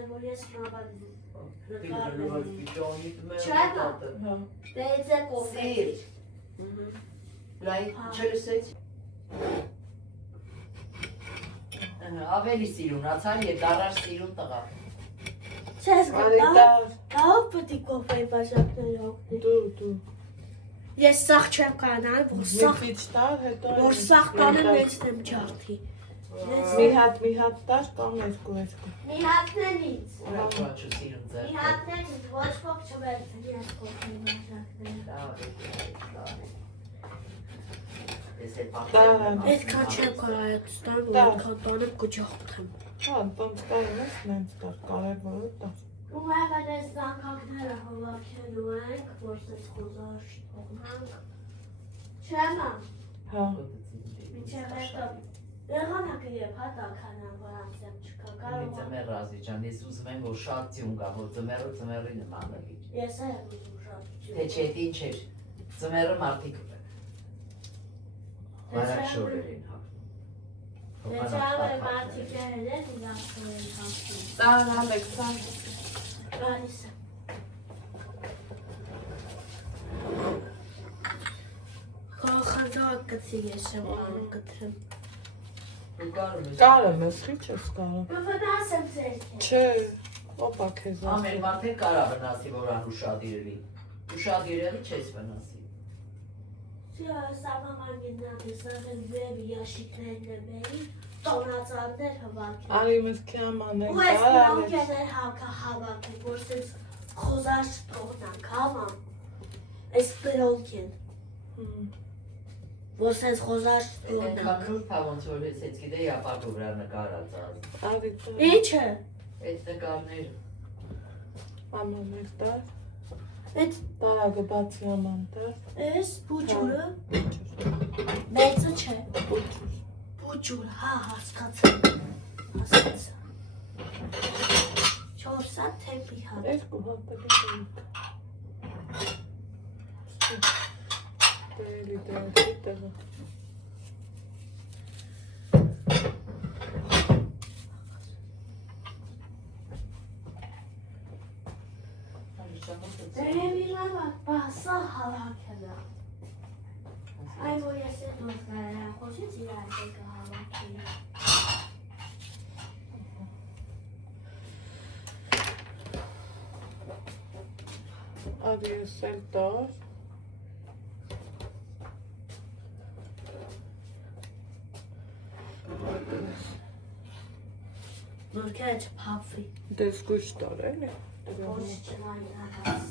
Այն որ ես մավալին Դեյձե կոֆետ Լայ չլսեց Ավելի սիրունացար և դարար սիրուն տղա Չես գտար Կավ պտի կոֆեի բաժակները օգնի Դու Ես սաղ չեմ կանալ, որ սաղ կանեմ մեջն եմ ջարդի Մի հատ տար կամ երկու Մի հատներ ինձ Ուրակուաչու սիրուն ձեր Մի հատներ ինձ ոչ պոք չվերցնի ես կոֆեի բաժակները Այդքան չեմ կարայացտան, որ այդքան տանեմ կջախտեմ Հա, տոնց կարում ես նենց տար, կարևորը տար Ու եղել ես զանգակները հովակելու ենք, որ սեզ խոզար թողնանք Չեմ ամ Հա Մինչև հետո Եղանակը և հատականան, որ անցեմ չկա կարող Ձմեր ռազի ջան, ես ուզում եմ, որ շատ ձյուն գա, որ ձմերի նման լի Ես եմ ուզում շատ Թե չէ, էդ ինչ էր, ձմերը մարդիկ Վարակ շորեր են հաղթում Եջավ է մարդիկ են են ու լավքոր են հաղթում Տան Ալեքսան Գալիս եմ Խանձավակ կծի ես եմ անում կտրեմ Կարում ես, խիչ ես կարում Բվնաս եմ ձերք Չէ, ոպա կեզ Ամեն մարդեր կարա վնասի, որ անուշադիրելի Ուշադիրելի չես վնասի Սավաման գնատեսան են վեբի յաշիկներն է բերի Տոնածաններ հվակեն Արի մեզ կյաման են Ու ես նրանք են են հավաքի, որ սենց խոզար չթողնանք, համամ Ես պրոնք են Որ սենց խոզար չթողնանք Ենքան նուրպա ոնց որ ես հետ գիտեի ապագու վրա նկարած Արի Ինչ է? Այդ նկարները Աման մեր տար Այդ Տարագը բացի աման տար ես բուջուրը Մեծը չէ Բուջուր Բուջուր, հա հասկացա Հասկացա Չորսատ թեպի հատ Երկու հատելի դեպի տեղը Դերևիրավատ բասա հավաքելը Այն որ ես է դոզ գարան խոշից իրար դեկը հավաքելը Արի ես էլ տար Նորքերը չպապվի Դες գույշ տար էլի Ոչ չնային ադաս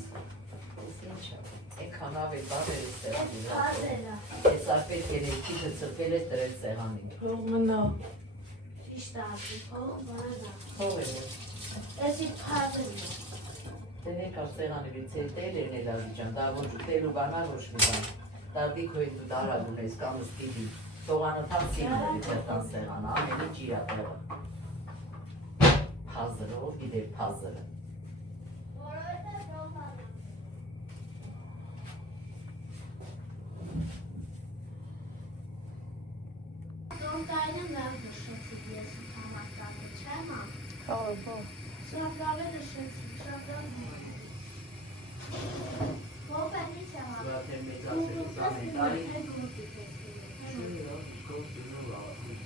Ենքան ավել բար էր ես Այդ պազելա Ես արպետ երեքիքը ծրպել ես տրել սեղանին Թող մնա Ճիշտ աղի, հող բանա Հող էր Ես իր պազելա Դե ներկար սեղանիվից է տել էր նելազի ճան, դա ոչ տելու բանար ոչ մի բան Դարդիկ հոյ դու դարալ ունես կամ ստիդի Թողանը թավ սիրների տերտան սեղան, ամենի ջիրա տեղը Պազրը, ով գիտեր պազրը Դոնտայնը լավ նշեցիք ես համականը, չեմ ամ Շատ լավ է նշեցիք, շատ լավ Ով են ինչ եմ ամ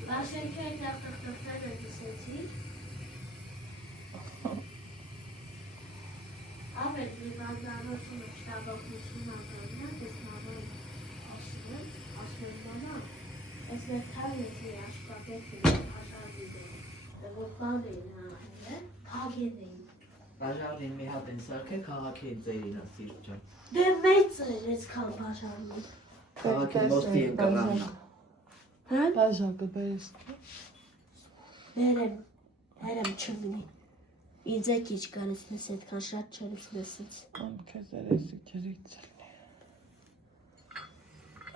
Բաշենքի են տախտախտախտար է դիսեցիք Ամեն մի բանձանոցում շտաբախություն անգամնա, դες մավան ասվերմանա Ես ներթար ես մի աշպապետ աշարդիդ են, որ բան էին ահել, թագեն էին Բաժարին մի հատ են սարքել, քաղաքի են ձերին ասիր ճան Դե մեծ են ես կան բաժարին Քաղաքի մոստի են կրան Բաժակը բերես Հերեմ չմինի Ինձ է կիչ գալիս մեզ հետքան շատ չերից մեզից Ան կեզ երեսի կերից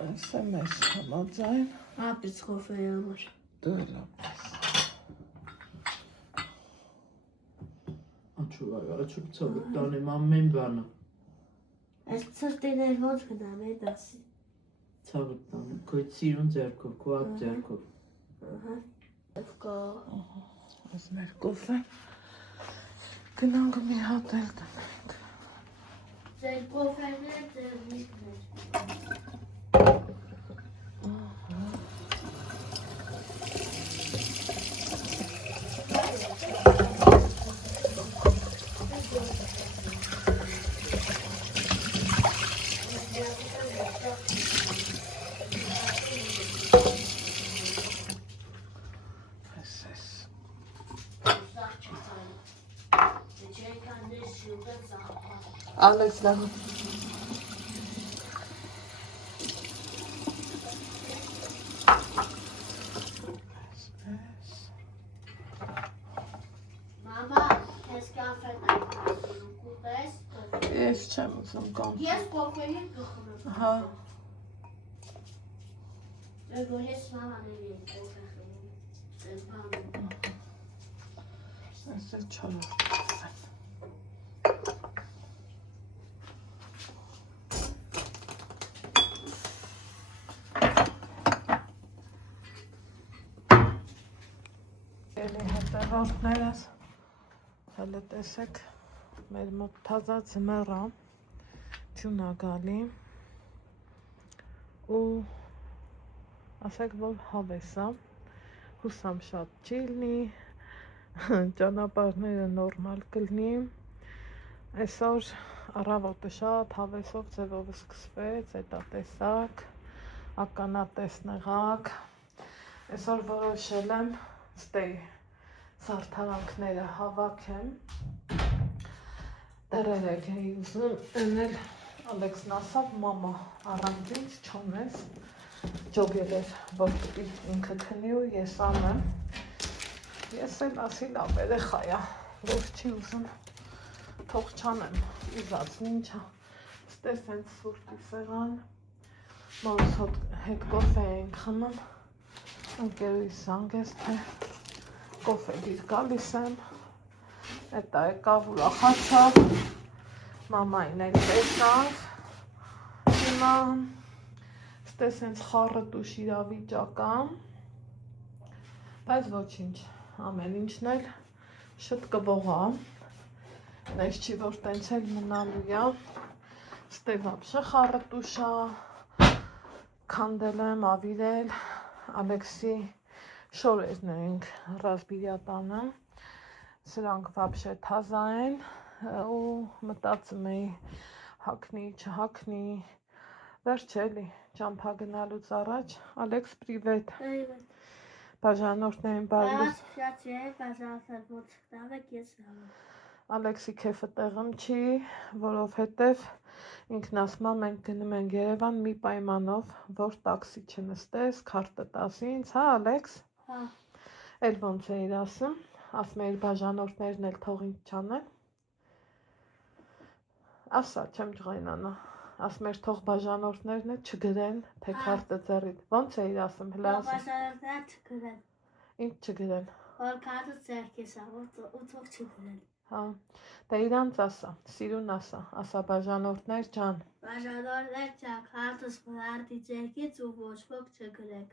Այս է մեզ համաձայն Ապից խովեի ամար Դու էլ ապիս Աչուկ ծավուկ տանեմ ամեն բանը Այս ծրտիներ ոնց գնամ է դասի Ծավուկ տանեմ, քո սիրուն ձերքով, քո ատ ձերքով Ահա Կա Այս մեր կոֆե Գնանք մի հատ էլ տնենք։ Ձեր կոֆերները ձեր միտքներ։ Ալեքս լավ։ Մամա, ես կաֆեն այդքան կուտես։ Ես չեմ ուզում կան։ Ես կոֆեի կխորում։ Հա։ Որ ես մամաների եմ կոֆե խորում։ Ձեր բանում։ Ես էլ չարով։ Հետևորդներս հələ տեսեք մեր մոտ թազա ձմեռ է, չուն է գալի ու ասեք որ հավես է, հուսամ շատ չի լինի, ճանապարհները նորմալ կլինի, այսօր առավոտը շատ հավեսով ձևով սկսվեց, հետա տեսակ, ականատես նեղակ, այսօր որոշել եմ ստեյ զարդարանքները հավաքեմ, դերերեք էի ուզում էնել Ալեքսն ասավ մամա առանց ինձ չոնես, ջոգել էր, որ ինքը քնի ու ես անեմ, ես էլ ասի լավ երեխա է, որ չի ուզում թող չանեմ, իզած ինչա, ստես հենց սուրտի սեղան, մորս հետ կոֆե ենք խմում, ընկերուիս զանգեց, թե կոֆե դիր գալիս եմ, հետա եկավ ուրախացավ, մամային էլ տեսավ, հիմա ստես հենց խառը տուշ իրավիճակամ, բայց ոչինչ, ամեն ինչն էլ շտկվող է, նես չի որ տենց էլ մնալու է, ստե վաբշե խառը տուշ է, քանդել եմ, ավիրել, Ալեքսի շորերն ենք ռազբիրյատանը, սրանք վաբշե թազա են ու մտածում էի հակնի, չհակնի, վերջ էլի, ճամփա գնալուց առաջ, Ալեքս պրիվետ, բաժանորդներին բարլուս, Ալեքսի քեֆը տեղում չի, որովհետև ինքն ասում է մենք գնում ենք Երևան մի պայմանով, որ տաքսի չնստես, քարտը տաս ինձ, հա Ալեքս, էլ ոնց էիր ասում, ասում էիր բաժանորդներն էլ թող ինձ չանեն, ասա չեմ ջղայնանա, ասում էր թող բաժանորդներն էլ չգրեն, թե քարտը ձեռիդ, ոնց էիր ասում, հլա ասում, բաժանորդները չգրեն, ինձ չգրեն, որ քարտը ձեռքիս է, ու թող չգրեն, հա, դե իրանց ասա, սիրուն ասա բաժանորդներ ջան, բաժանորդներ ջան, քարտս վարդի ձեռքից ու ոչ ոք չգրեք,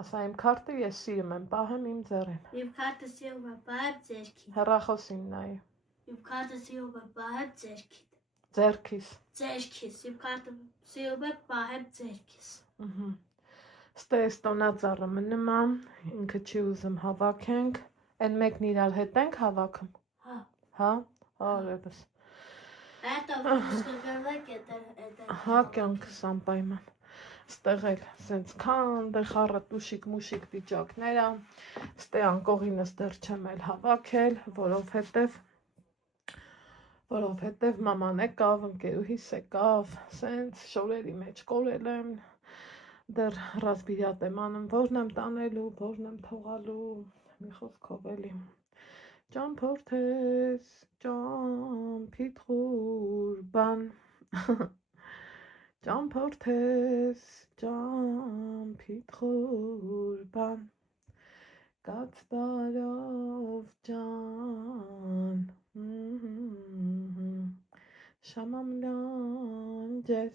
ասա իմ քարտը ես սիրում եմ, պահեմ իմ ձեռին, իմ քարտը սիրում եմ պահեմ ձեռքին, հեռախոսին նայի, իմ քարտը սիրում եմ պահեմ ձեռքին, ձեռքիս, իմ քարտը սիրում եմ պահեմ ձեռքիս, ստե ստոնածառը մնում է, ինքը չի ուզում հավաքենք, են մեկն իրար հետ ենք հավաքում, հա, արևս, հա կյանքս անպայման, ստեղ էլ սենց քանդ է խառը տուշիկ մուշիկ վիճակները, ստե անկողինս դեռ չեմ էլ հավաքել, որովհետև մաման եկավ, ընկերուհիս եկավ, սենց շորերի մեջ կորել եմ, դեռ ռազբիրյատ եմ անում, որն եմ տանելու, որն եմ թողալու, մի խոսքով էլի, ճամփորդես, ճամփիդ խուրբան, ճամփորդես, ճամփիդ խուրբան, կաց բարով ջան, շամամ լանջեր,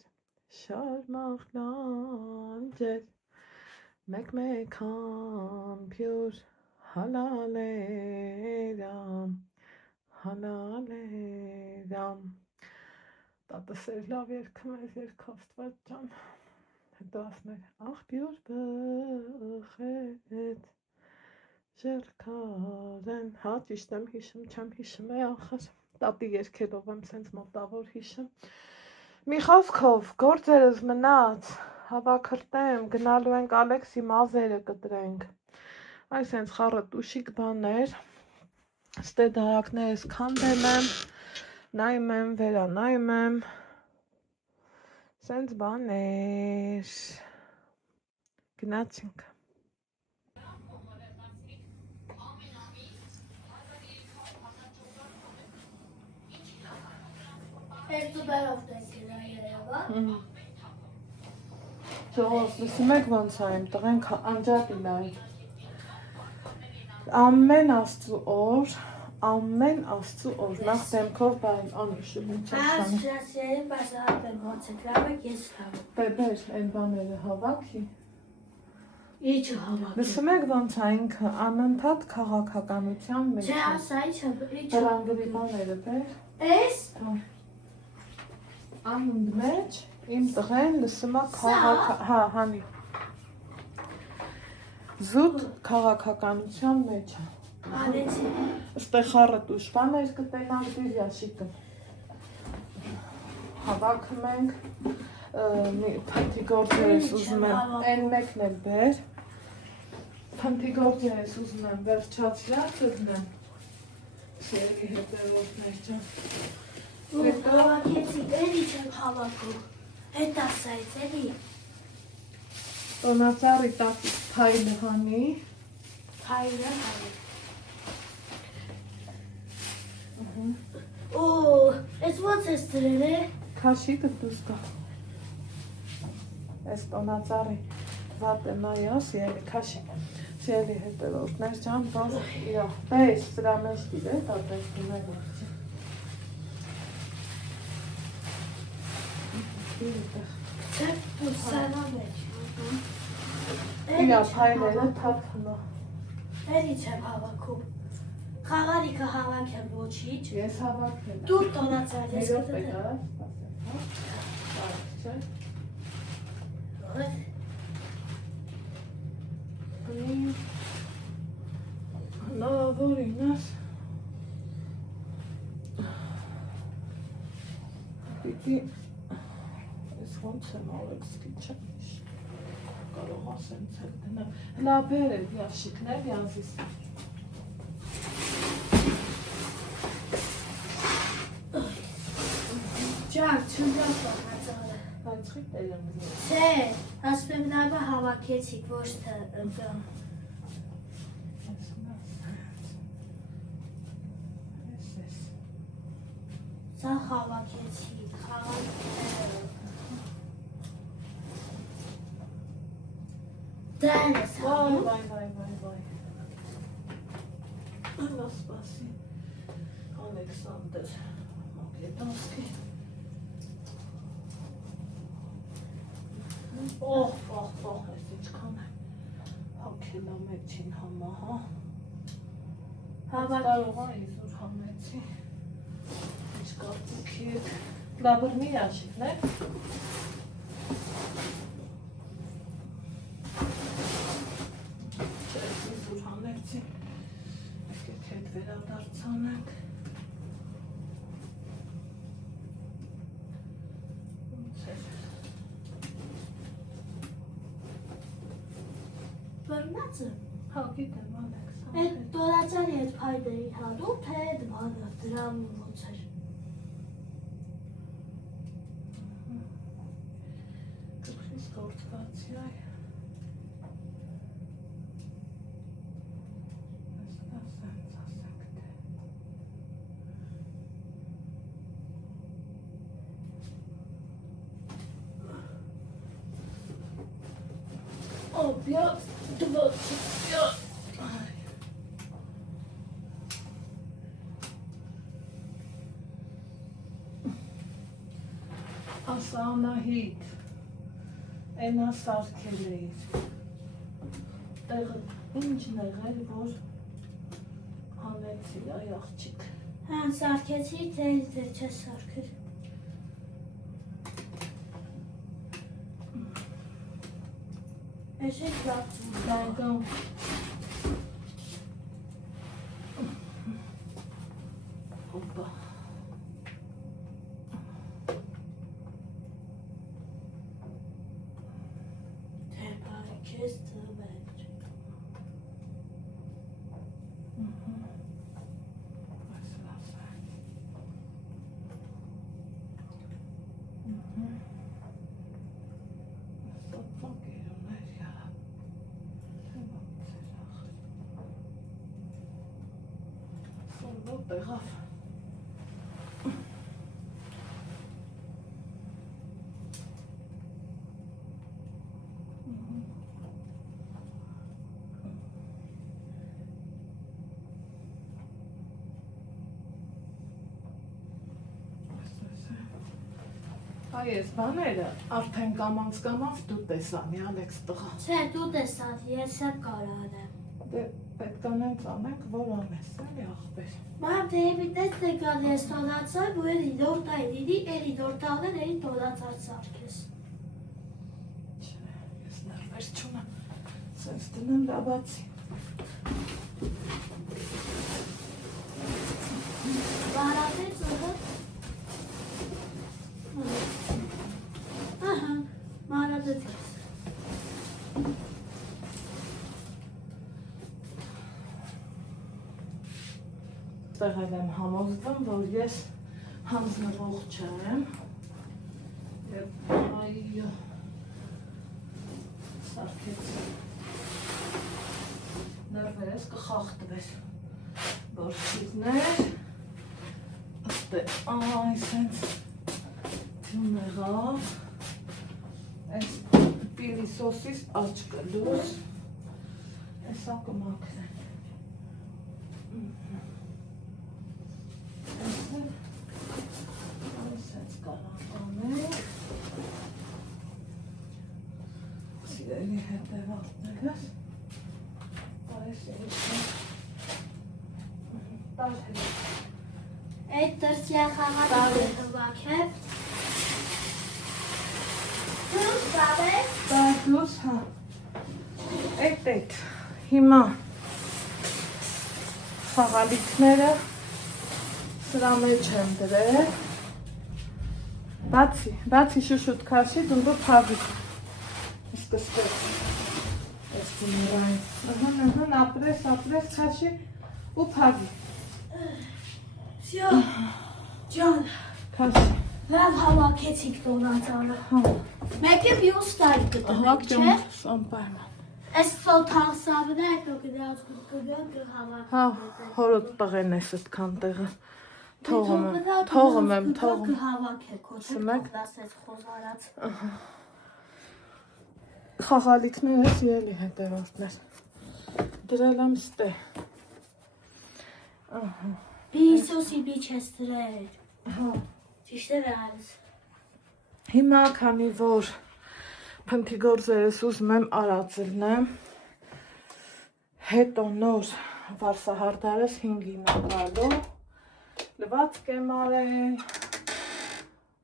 շարմախ լանջեր, մեկ համբյուր հալալերամ, Մատսեր լավ երգում ես երգ Աստված ջան։ Հետո ասում էր աղբյուր բխեց Ժերքարեն, հա ճիշտ եմ հիշում, չեմ հիշում է ախր, տատի երգերով եմ սենց մոտավոր հիշում։ Մի խոսքով, գործերս մնաց, հավաքրտեմ, գնալու ենք Ալեքսի մազերը կտրենք։ Այս սենց խառը տուշիկ բաներ, ստե դարակներս քանդել եմ, նայում եմ, վերանայում եմ, սենց բաներ, գնացինք։ Ես դու բերով տեսիլա երևա։ Ճողոս, լսում եք ոնց այն, տղենք անջատին այն։ Ամեն աստծու օր, նախ դեմքով բան անուշում ինչ եմ Այս շասիային բասարապ են ոնց է գրավեք ես հավաք։ բեր են բաները հավաքի։ Իչը հավաք։ Լսում եք ոնց ինքը անընդհատ քաղաքականության մեջ Չէ, ասա իչը։ Հրանգրի բաները բեր։ Էս։ Անունդ մեջ իմ տղեն լսում է հա, հանի։ Զուտ քաղաքականության մեջ է։ Անեցի։ Ստե խառը տուշպաներ կտենանք դիր յաշիկը։ Հավաքում ենք, փնթի գործերս ուզում եմ, են մեկն էլ բեր, փնթի գործերս ուզում եմ վերջացրած դնեմ, սերի հետևորդներ ջան։ Հավաքեցի, էլի չեմ հավաքում, հետ ասայց, էլի։ Տոնածառի տակից թայլը հանի։ Թայլը հանի։ Օ, ես ոնց ես դրել է։ Քաշիկը դուս գա։ Այս տոնածառի վատը նայոս, ելի քաշիկ։ Սելի հետևորդներ ջան, որ իրա, պես սրա մեջ դիր է, տատես դուներ ողջի։ Չէ, սանա մեջ։ Իրա փայլերը թափ հնա։ Էլի չեմ հավաքում։ Խաղարիքը հավաքեմ ոչիչ։ Ես հավաքել եմ։ Դու տոնացար ես Ներով կտել։ եկա, սպասեմ, հա։ Լավորին ես։ Պիտի, ես ոնց եմ Ալեքսի չեմ իշ, կարող ասեմ ծել դնեմ, հլա բեր է յաշիկներ յանզիս։ Ջան, չնդրած տոնացարը։ Բայց խիտ եմ զիտ։ Չէ, ասպեմ նավը հավաքեցիք, ոչ թե ընկան։ Սա հավաքեցիք, խաղալիքները։ Դեն ես հանում։ Վայ։ Անա սպասի, Ալեքսանդր Մակեդոնսկի։ Օհ, ես իչքան հակել ամեցին համա, հա։ Կարող է իզուր համեցի։ Ինչ կարծիքի եք։ Լաբրնի աշիկն է։ Չես իզուր համեցի։ Եկեք հետ վերադարձանենք։ Բրնացը։ Հա, գիտեմ, Ալեքս։ Այդ տոնացարի հետ փայդերի հանում, թե այդ բանը դրան ոնց էր։ Գլխիս գործվածի այ։ Այստա սենց ասենք թե։ Опять 25. Ասանահիտ, ենա սարքել էիր, տեղը ինչ նեղել, որ հանեցի այ աղջիկ։ Հան սարքեցի, թե չէ սարքել։ Հեշեք լացում։ Դանգամ։ Օպա։ Թե բարի քեզ տվել։ Տեղավ։ Այս բաները արդեն կամանց դու տեսանի Ալեքս տղա։ Չէ, դու տեսած, ես եմ կարան եմ։ Դե պետք անենք անենք, որ անես, էլի աղբեր։ Մամ, դեպիտես դե կան ես տոնացար, ու էլի դորտայ դիդի, էլի դորտալեն, էլի տոնացար սարքես։ Չէ, ես ներվեր չունեմ, սենց դնեմ լաբացի։ Բարատեց ուղը։ Ահա, մարադեց ես։ Տեղել եմ համոզվում, որ ես հանձնվող չեմ և այո սարքեց ներվերես կխաղթվեր բորշիզներ ըստե այս հենց թյուն եղավ այս պիլիսոսիս աչկը լուս էսա կմաքրեն Այսենց կարանք անենք սիրելի հետևալներս այս էիքն տարհել Այդ դրսյա խաղատի է հվակ է Դուս բավես Դարդուս հա Այդ հիմա խաղալիքները սրա մեջ եմ դրել բացի շուշուտ քաշի դունդու փավի սկսվեց այս դիմիրային ապրես քաշի ու փավի Всё, ջան, քաշի լավ հավաքեցիք տոնածանը Մեկը մյուս տարի կտվեք, չէ? Սամպայման Այս սոթաղսավն է, հետո գնաց կգան կհավաքեք Հա, հորոտ տղեն ես ըտքան տեղը Թողում եմ Կհավաքեք, Սմեք։ դասեց խոզարած Խաղալիքները սիրելի հետևորդներ Դրել եմ ստե Պիիսոսի բիչ ես դրել Հա Ճիշտեր այս Հիմա քանի որ փնթիգործերս ուզում եմ արածելնեմ հետո նոր վարսահարդարս 5-ին ակալու լվացք եմ արել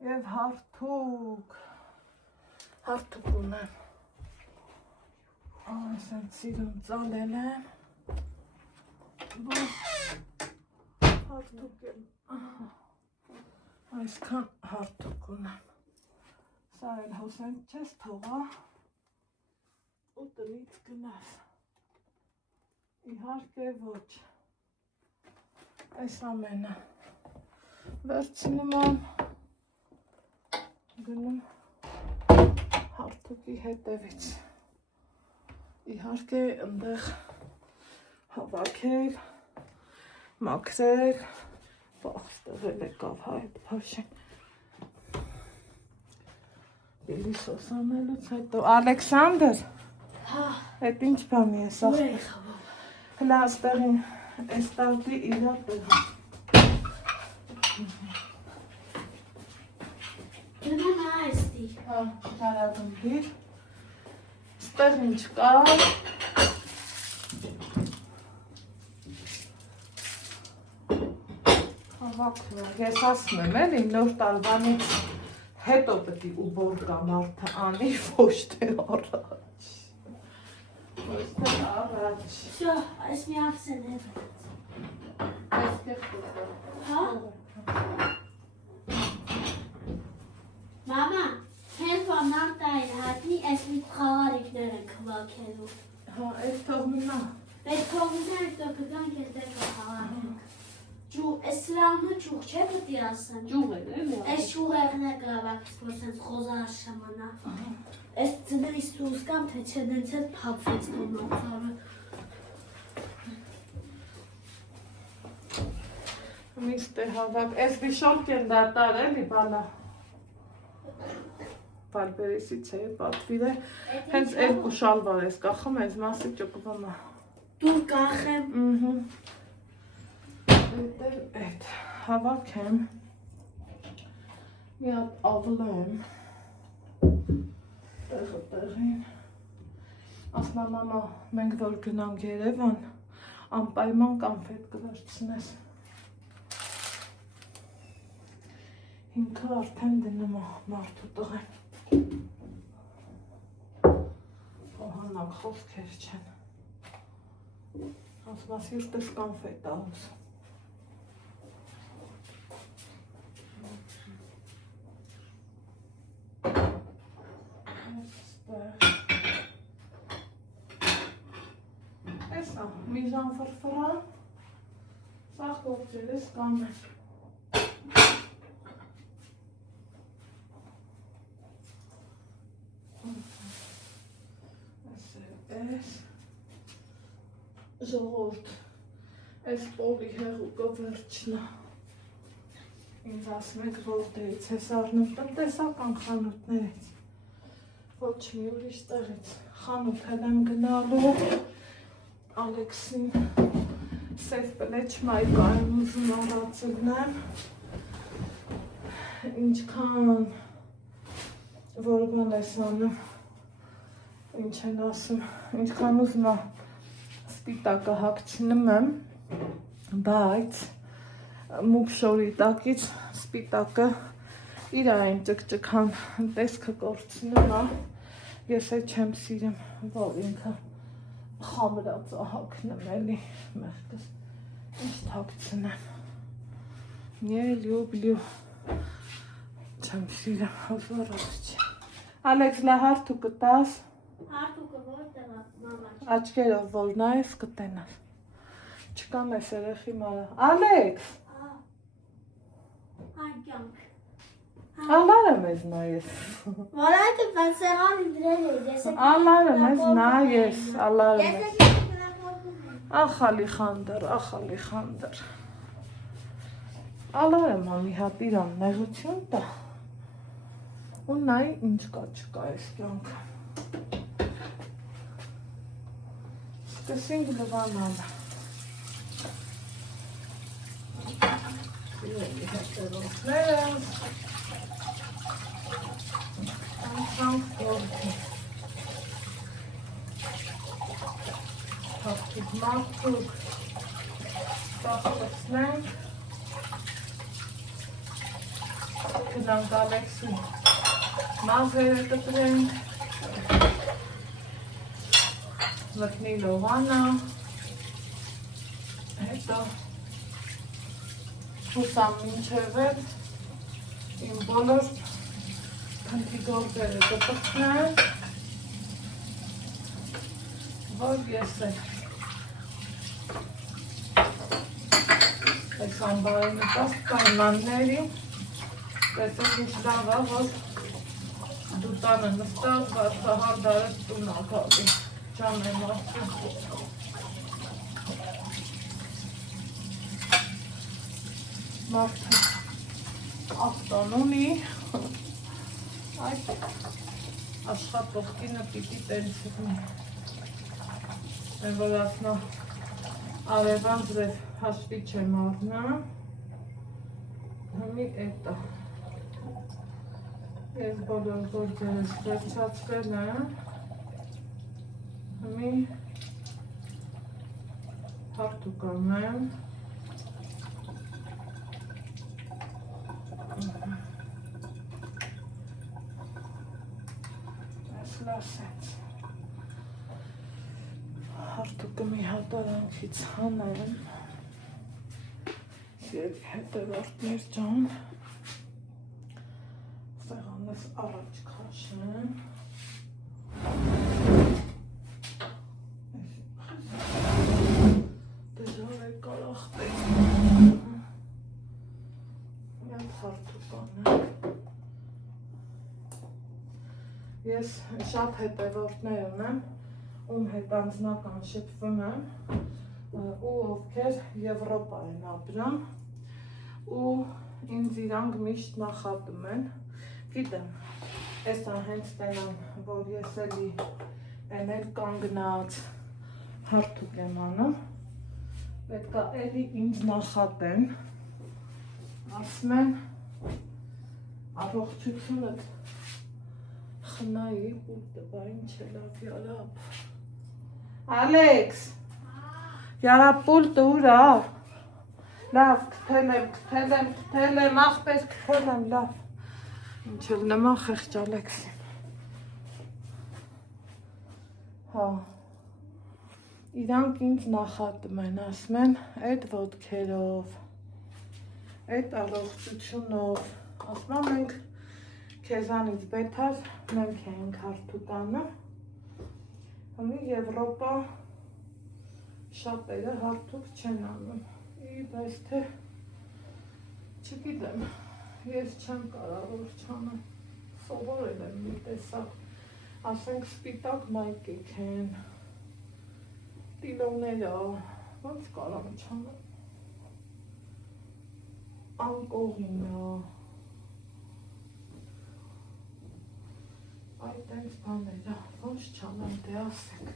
և հարթուկ ունեմ այսենց սիրուն ծալել եմ հարթուկ եմ այսքան հարթուկ ունեմ Սա էլ հոսենք չես թողա ու տնից գնաս իհարկե ոչ այս ամենը վերցնում եմ գնում հարթուկի հետևից իհարկե ընդեղ հավաքել մաքրել բախստեղել եկավ հայտ փաշեն Պիլիսոս անելուց հետո Ալեքսանդր Հա, Այդ ինչ բան ես ուր էի խաղում Հլա աստեղին այս տալդի իրա տեղը Գնան այստի Հա, տարագնդիր Ստեղ ինչ կա Հավաքն ես ասում եմ էլի նոր տարվանից հետո պետք է ուբոր կամ մարդը անի ոչ թե առաջ Ոստեղ առաջ։ Всё, այս մի ավսեն է վրաց։ Այստեղ կուտը։ Հա։ Մամա, հենց վամարտային հատնի այս մի խաղարիքներ են քվակելու։ Հա, այս թողնա։ Այդ թողնիները դու կգանք այստեղ խաղարենք։ Այս սրանքը ճուղ չէ պտի ասեն։ Ճուղ է, էլի։ Այս ճուղերն է գրավակից, որ սենց խոզար շամանա։ Այս ծնրիս դուրս կամ թե չէ դենց էլ փափվեց տոնացարը։ Միստե հավակ, այս վիշորք են դատար էլի բալա։ Բալբերեսից է, պատվիր է, հենց երկու շալվար ես կախում ես մասի ճոկվում է։ Դու կախեմ։ Այդ հավակ եմ, մի հատ ավլեմ, տեղին, ասնա մամա, մենք որ գնանք Երևան, անպայման կանֆետ կվերցնես։ Ինքը արդեն դնում է մարդու տղեն։ Հոհանակ խոսքեր չեն։ Ասնա սիրտես կանֆետ ալուս։ Էսա, միզան ֆրֆրան, սաղ գործել ես կամ է։ Էս, ժողորդ, էս պոլի հեղուկը վերջնա։ Ինձ ասում եք որտեղից ես առնում տնտեսական խանութներից, ոչ մի ուրիշ տեղից, խանութ էլ եմ գնալու, Ալեքսին սև պլեչ մայկա եմ ուզում առածելնեմ, ինչքան որ բան ես անում, ինչ են ասում, ինչքան ուզում սպիտակը հագցնում եմ, բայց մուկ շորի տակից սպիտակը իր այն ճկճկան տեսքը կորցնում է, ես է չեմ սիրում, որ ինքը խամրած ահակնեմ էլի, մեղկս, ինչ թակցնեմ, լյուբլյու, չեմ սիրում, հոզորած չէ։ Ալեքս, լա հարթու կտաս, Հարթուկը որտեղ մամա։ աչկերով որ նայես կտենաս, չկամ ես երեխի մարը, Ալեքս, Անկյանք։ ալարը մեզ նայես, Որայտը բացեղան իդրել է, ես եք ալարը մեզ նայես, ալարը Ես մեզ, եք գրավորվում եմ։ ախալի խանդր, ալարը մամի հատ իրան նեղություն տա, ու նայ ինչ կա չկա ես կյանքը, սկսինք լվանալը, Սիրելի հետևորդները, անցանք գործի, հաղթիկ մարդուկ, տախտսնենք, գնանք Ալեքսի մազերը կտրենք, մտնի լողանա, հետո հուսամ մինչև էլ իմ բոլոր փնթի գործերը կպրծնեմ, որ ես էլ այս ամբարի նպաստ պայմանների տեսեք ինչ լավ է, որ դու տանը նստած վարդահար դարս տուն ակապի, ճան եմ ասում։ Մարդը ավտոն ունի, այդ աշխատող կինը պիտի տենց ունի, որ ասնա արևան ձրև հաշվի չեմ առնա, հմի էտա, ես բոլոր գործերս վերջացրել եմ, հմի հարթուկ անեմ, հարթուկը մի հատ արանքից հանեմ և հետևորդներ ջան սեղանս առաջ քաշեմ դժվար է կարախտել միատ հարթուկանը ես շատ հետևորդներ ունեմ ում հետ անձնական շփվում եմ ու ովքեր Եվրոպա են ապրում ու ինձ իրանք միշտ նախատում են գիտեմ էսա հենց տենան որ ես էլի են էլ կանգնած հարթուկ եմ անում պետք է էլի ինձ նախատեն ասում են առողջությունդ խնայի պուլտը բա ինչ է լավ յարապ Ալեքս յարա պուլտը ուրա լավ կթել եմ աղպես կթել եմ լավ ինչ էլ նման խեղճ Ալեքսին հա իրանք ինձ նախատում են ասում են այդ ոտքերով այդ առողջությունով ասում եմ մենք քեզանից բետար մենք ենք հարթուկանը հմի Եվրոպա շատերը հարթուկ չեն անում բայց թե չգիտեմ ես չեմ կարող որ չանեմ սովորել եմ մի տեսակ ասենք սպիտակ մայկիկ են տիլոները ոնց կարող չանեմ անկողինը այդ տենց բաները ոնց չանեմ դե ասեք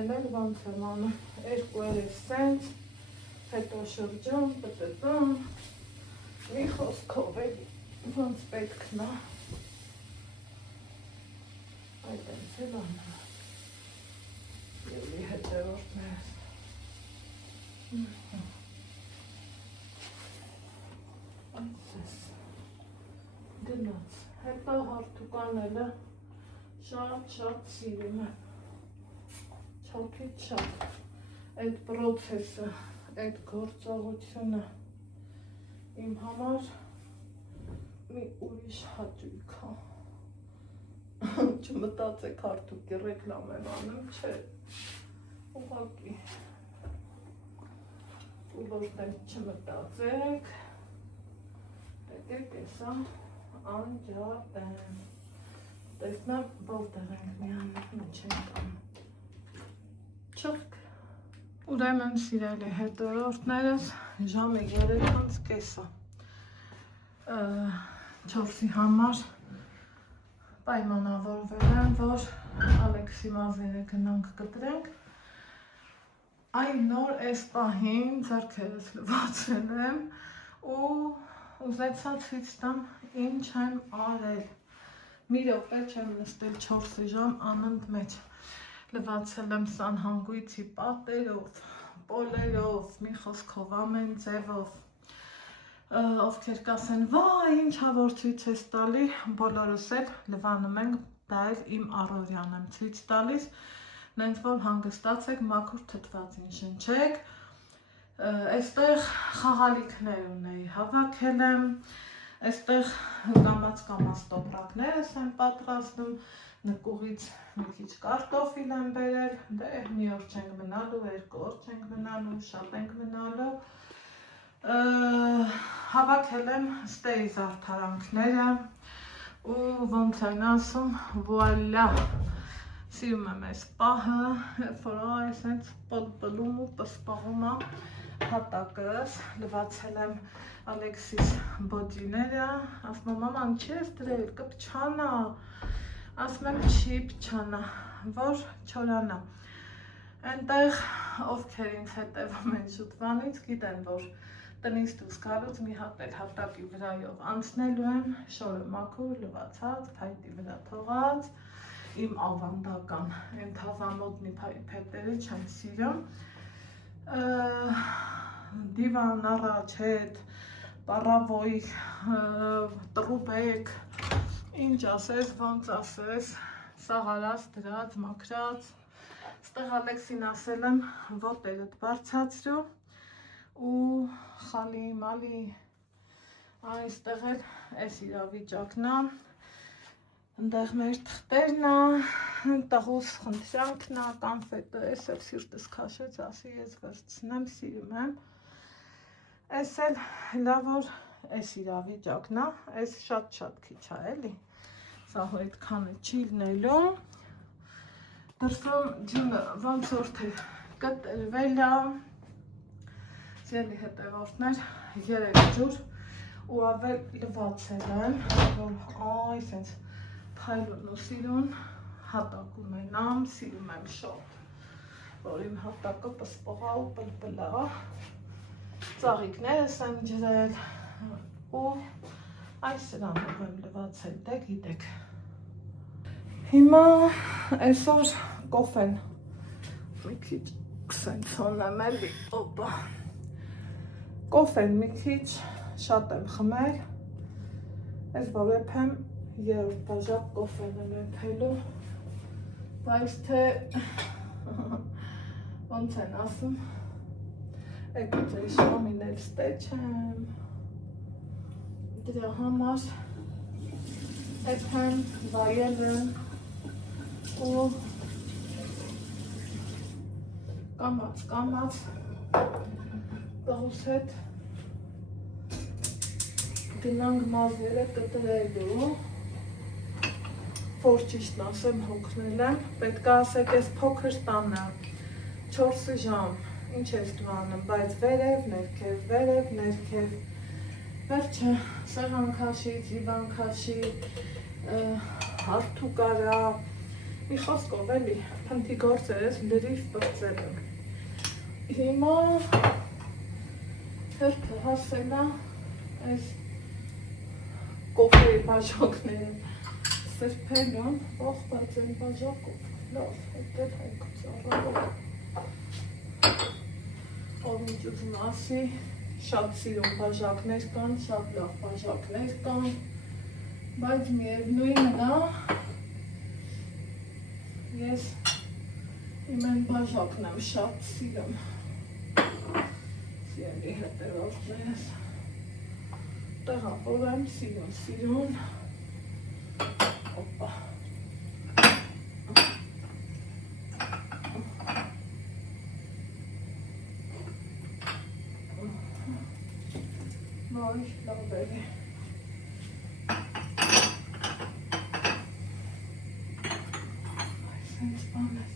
Են էլ ոնց եմ անում երկու երես սենց հետո շրջում պտտում մի խոսքով էլի ոնց պետքն է այդ տենց էլ անում Եվլի հետևորդներս Այնպես գնաց հետո հարթուկանելը շատ սիրում եմ Չոքից շատ այդ պրոցեսը, այդ գործողությունը իմ համար մի ուրիշ հաճույք է չմտածեք հարթուկի ռեկլամ եմ անում, չէ ուղղակի ու ոչ տենց չմտածեք դեկեք էսա անջատ եմ տեսնեմ որտեղ ենք միանում ինչ ենք անում Չորք Ուրեմն սիրելի հետևորդներս ժամը 3:30 4-ի համար պայմանավորվել եմ, որ Ալեքսի մազերը գնանք կտրենք Այն նոր էս պահին ձեռքերս լվացել եմ ու ուզեցա ցույց տամ ինչ եմ արել Մի րոպե չեմ նստել 4 ժամ անընդ մեջ Լվացել եմ սանհանգույցի պատերով, պոլերով, մի խոսքով ամեն ձևով Ովքեր կասեն, վայ, ինչա որ ցույց ես տալի, բոլորս էլ լվանում ենք, դա էլ իմ առօրյան եմ ցույց տալիս Նենց որ հանգստացեք, մաքուր թթվածին շնչեք Այստեղ խաղալիքներ ունեի, հավաքել եմ Այստեղ կամաց տոպրակներս եմ պատրաստում Նկուղից մի քիչ կարտոֆիլ եմ բերել Դե մի օր չենք մնալու, 2 օր չենք մնալու, շատ ենք մնալու Հավաքել եմ ստեի զարդարանքները Ու ոնց են ասում, վուալյա Սիրում եմ այս պահը, որ այս հենց պլպլում ու պսպաղում հատակս Լվացել եմ Ալեքսիս բոջիները Ասում եմ, մաման, չի ես դրել, կպչանա Ասում եմ, չի պչանա, որ չորանա Այնտեղ ովքեր ինձ հետևում են շուտվանից Գիտեն, որ տնից դուրս գալուց մի հատ էլ հատակի վրայով անցնելու եմ Շորը մաքուր, լվացած, փայտի վրա թողած Իմ ավանդական, այն թազամոտնի փետերը չեմ սիրում Դիվան առաջ հետ, պարավոյ, տրուբեք, ինչ ասես, ոնց ասես, Սաղ արած, դրած, մաքրած։ Ստեղ Ալեքսին ասել եմ ոտերդ բարձացրու ու խալի մալի այստեղ էլ էս իրավիճակն է, ընդեղ մեր թղթերն է, տղուս խնդրանքն է, կանֆետը, էս էլ սիրտս քաշեց, ասի ես վերցնեմ, սիրում եմ, էս էլ լավ որ էս իրավիճակն է, էս շատ քիչ է էլի, սա հո այդքանը չի լինելու, դրսում ջինը ոնց որ թե կտրվել է, Ձելի հետևորդներ 3 ջուր ու ավել լվացել եմ, որ այ սենց փայլուն ու սիրուն հատակ ունենամ, սիրում եմ շատ, որ իմ հատակը պսպղա ու պլպլա, ծաղիկներս եմ ջրել ու այս սրանով եմ լվացել, դե գիտեք։ Հիմա այսօր կոֆեն մի քիչ սենց հոնեմ էլի, օպա, կոֆեն մի քիչ շատ եմ խմել, ես որեպ եմ 3 բաժակ կոֆեն եմ էփելու, բայց թե ոնց են ասում, եկոց էի շամին էլ ստեչեմ, դրա համար էփեմ, վայել եմ ու կամաց տղուս հետ գնանք մազերը կտրելու, որ ճիշտն ասեմ հոգնել եմ, պետք է ասեք ես փոքր տանը, 4 ժամ, ինչ ես դվանում, բայց վերև, ներքև, վերջը սեղան քաշի, ձիվան քաշի, հարթու կարա, մի խոսքով էլի, փնթի գործեր ես լրիվ պրծել եմ, հիմա հերթը հասել է այս կոֆեի բաժակները սրբելուն, բայց են բաժակով, լավ, հետել հայք ծառալով, ով ինչ ուզում ասի, շատ սիրուն բաժակներ կան, շատ լավ բաժակներ կան, բայց միևնույնն է, ես իմ են բաժակն եմ շատ սիրում, Սիրելի հետևորդներս, տեղավոր եմ, սիրուն, օպա, նոյ լավերի, այսենց բան ես,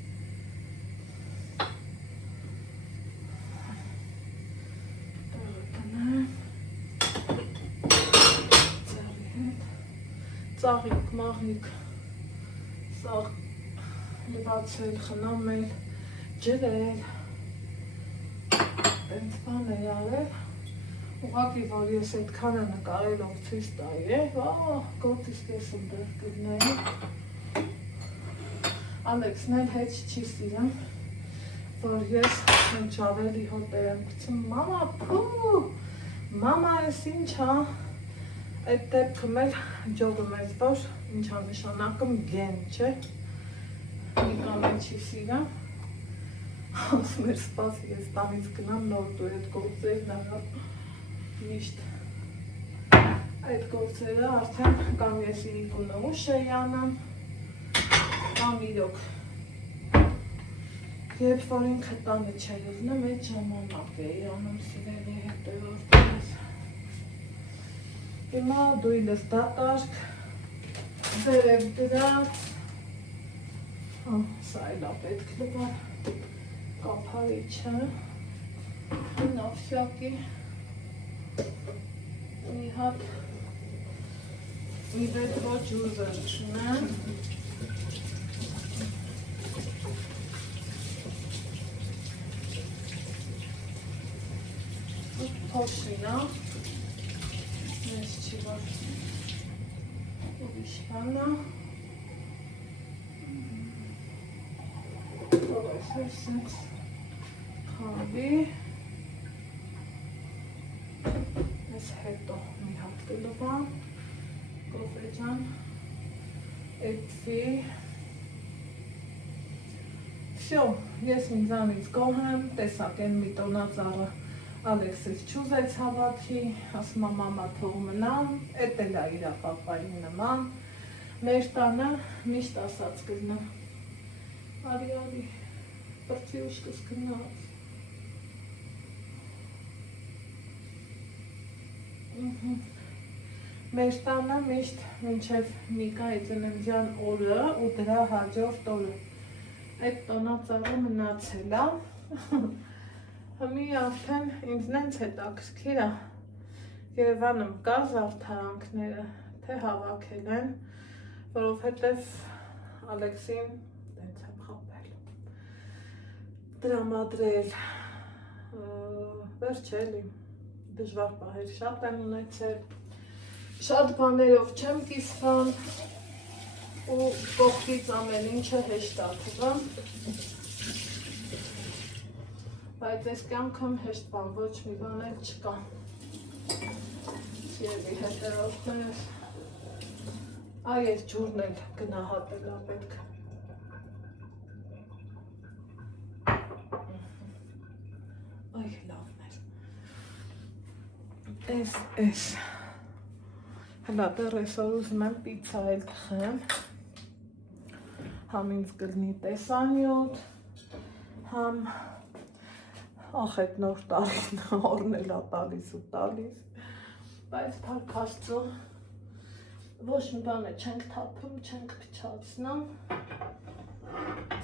ծաղիկ, մաղիկ, սաղ լվացել, խնամել, ջրել, տենց բան է արել, ուղղակի որ ես այդքանը նկարելով ցույց տայի, գործից կես եմ դեռ կգնայի, Ալեքսն էլ հետ չի սիրում, որ ես ինչ ավելի հոտեր եմ գցում, մամա փու, մամա ես ինչ հա, այդ դեպքում էլ ջոգում ես, որ ինչա նշանակում գեն, չէ, մի կամեն չի սիրում, ասում էր սպաս ես տանից գնամ նոր դու այդ գործերն առավ միշտ, այդ գործերը արդեն կամ ես իրիկունը ուշ էի անում, կամ իրոք, երբ որ ինքը տանը չէր ուզնում, այդ ժամանակ էի անում սիրելի հետևորդներս, Հիմա դույլս դատարկ, վերև դրած, սա էլ ապետք լվար, կապարիչը, նավսյակի, մի հատ, մի վետվո ջուզր չունեմ, փոշինա, Ես չի որ ուրիշ բանա, որ այսօր սենց խավի, ես հետո մի հատ լվա, կոֆե ջան, էդվի, Всё, ես ինձանից գոհ եմ, տեսակ են մի տոնածառը Ալեքսից չուզեց հավաքի, ասում է մամա թող մնա, էդ էլ է իր պապայի նման, մեր տանը միշտ ասած կլինի, արի, բրծի ուշկս գնաց։ Մեր տանը միշտ մինչև Միկայի ծննդյան օրը ու դրա հաջորդ օրը այդ տոնածառը մնացել է։ Հիմի արդեն ինձ նենց հետաքրքիր է Երևանում կա զարդարանքները, թե հավաքել են, որովհետև Ալեքսին տենց եմ խապել, տրամադրել, վերջ էլի, դժվար պահեր շատ եմ ունեցել, շատ բաներով չեմ կիսվել ու կողքից ամեն ինչը հեշտ է թվում, բայց այս կյանքում հեշտ բան ոչ մի բան էլ չկա, Սիրելի հետևորդներ, այս ջուրն էլ գնահատել է պետք։ Այ լավն էր։ Էս։ Հլա դեռ այսօր ուզում եմ պիցա էլ թխեմ։ Համ ինձ կլինի տեսանյութ, համ ախ այդ նոր տարին օրն էլ է տալիս ու տալիս, բայց փառք Աստծո ոչ մի բանը չենք թափում, չենք փչացնում,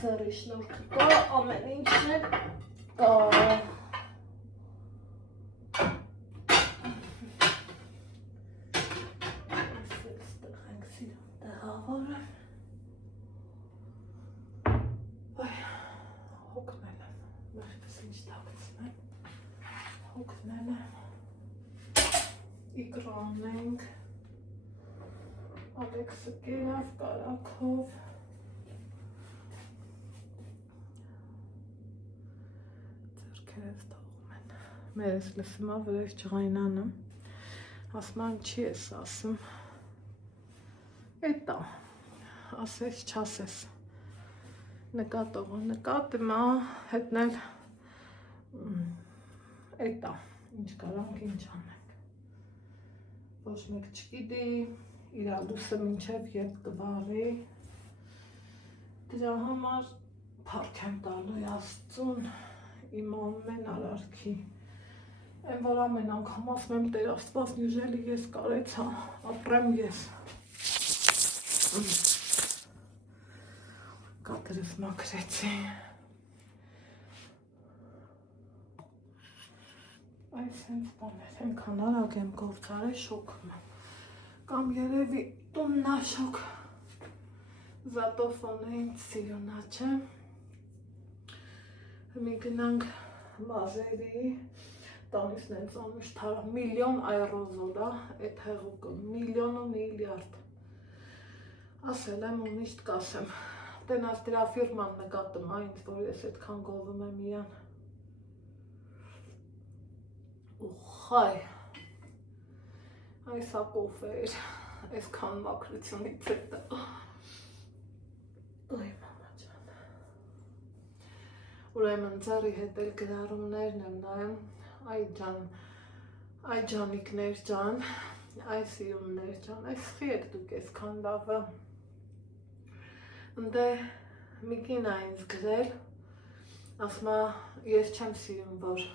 ձեռի շնորհքը կա, ամեն ինչն էլ կա։ Իգրան ենք, Ալեքսը կերավ կարակով, ձերքերս թողում են, մերս լսում է վրեվ ջղայնանը, ասման չի ես ասում, էտա, ասես չասես, նկատողը նկատում է, հետնել, էտա, ինչ կարանք ինչ անենք, ոչ մեկ չգիտի, իրա լուսը մինչև երբ կվարի, դրա համար փառք եմ տալու Աստծուն, իմ ամեն արարքի, այն որ ամեն անգամ ասում եմ Տեր Աստված նյուժելի ես կարեցա, ապրեմ ես, կատրս մաքրեցի, այս հենց բաներ, ենքան արագ եմ գործարել շոքում եմ, կամ երևի տուննա շոք, զատոֆոնը ինձ սիրունա չէ, մի գնանք մազերի, տանիսն են ծանուշ թարա, միլիոն այռոզորա, այդ հեղուկը, միլիոն ու միլիարդ, ասել եմ ու միշտ կասեմ, տենաս դրա ֆիրման նկատում այնց, որ ես այդքան գովում եմ իրան, Ուխայ, այս ակով էր, այսքան մաքրությունից հետո, այ մամա ջան, ուրեմն ձեռի հետ էլ գրառումներն եմ նայում, այ ջանիկներ ջան, այ սիրումներ ջան, այս խի եք դուք այսքան լավը, ընդե Միկին է ինձ գրել, ասում է ես չեմ սիրում, որ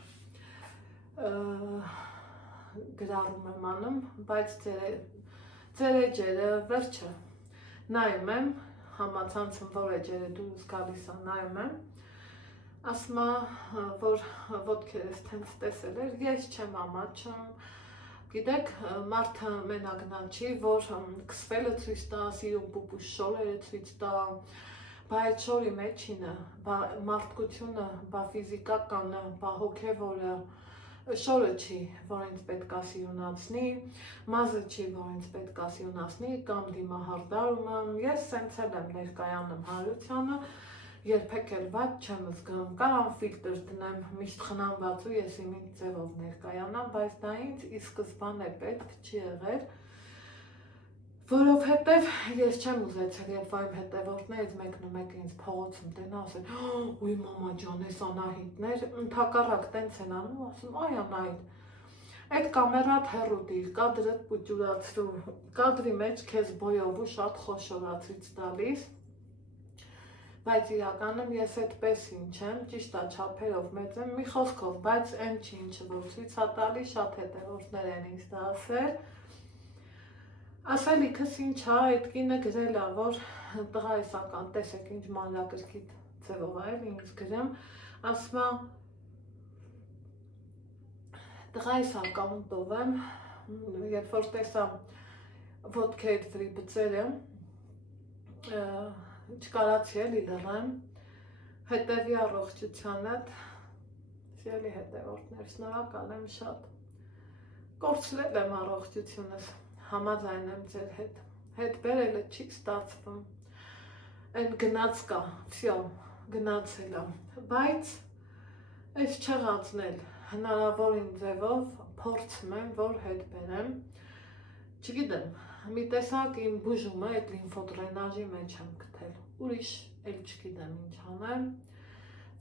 գրառում եմ անում, բայց ձեր էջերը վերջը նայում եմ, համացանցում որ էջերը դուրս գալիս է նայում եմ, ասում է, որ ոտքերս թենց տեսել էր, ես չեմ ամաչում, գիտեք, մարդը մենակ նա չի, որ կսվելը ցույց տա, սիրում պուպուշ շորերը ցույց տա, բա այդ շորի մեջինը, բա մարդկությունը, բա ֆիզիկականը, բա հոգևորը, շորը չի, որ ինձ պետք է սիրունացնի, մազը չի, որ ինձ պետք է սիրունացնի, կամ դիմահարդարումը, ես սենց էլ եմ ներկայանում հարությանը, երբեք էլ վատ չեմ զգում, կարամ ֆիլտր դնեմ, միշտ խնամված ու ես իմ ինձ ձևով ներկայանամ, բայց դա ինձ ի սկզբանե պետք չի եղել, Որովհետև ես չեմ ուզեցել, երբ այմ հետևորդներից մեկն ինձ փողոցում տենա, ասել, ուй մամա ջան, ես Անահիտներ, ընդհակառակ տենց են անում, ասում, այ Անահիտ, այդ կամերատ հեռու դիր, կադրդ պուճուրացրու, կադրի մեջ քեզ բոյով ու շատ խոշորացույց տալիս, բայց իրականում ես այդպես ինչ եմ, ճիշտ է չափերով մեծ եմ, մի խոսքով, բայց այն չի ինչը որ ցույց է տալի, շատ հետևորդներ են ինձ դա ասել, ասելիքս ինչ է, այդ կինը գրել է, որ տղայիս ական տեսեք ինչ մանրակրկիտ ձևով է, ինձ գրեմ, ասում է տղայիս ակաունտով եմ, երբ որ տեսա ոտքի այդ վրի բծերը, չկարացի էլի լռեմ, հետևի առողջությանդ, սիրելի հետևորդներ, շնորհակալ եմ շատ, կորցրել եմ առողջությունս, համաձայն եմ ձեր հետ բերելը չի ստացվում, այն գնաց կա, վсё, գնացել եմ, բայց այս չեղածնել հնարավորին ձևով փորձում եմ, որ հետ բերեմ, չգիտեմ, մի տեսակ իմ բուժումը այդ լիմֆոդրենաժի մեջ եմ գտել, ուրիշ էլ չգիտեմ ինչ անեմ,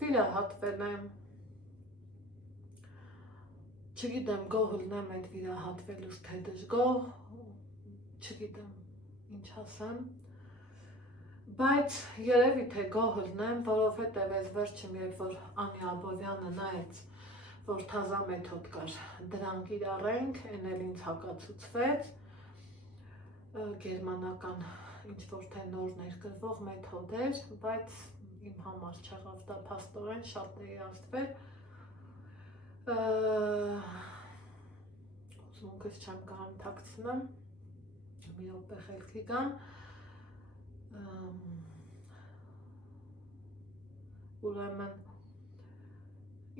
վիրահատվել եմ, չգիտեմ գոհ լնեմ այդ վիրահատվելուց թե դժգոհ, չգիտեմ ինչ ասեմ, բայց երևի թե գոհ լնեմ, որովհետև այս վերջում երբ որ Անի Աբովյանը նայեց, որ թազա մեթոդ կար, դրան կիրառենք, այն էլ ինձ հակացուցվեց, գերմանական ինչ-որ թե նոր ներկրվող մեթոդ էր, բայց իմ համար չեղավ դա փաստորեն շատ էի ազդվել, ուզմունքս չեմ կարամ թաքցնեմ, մի րոպե խելքի գամ, ուրեմն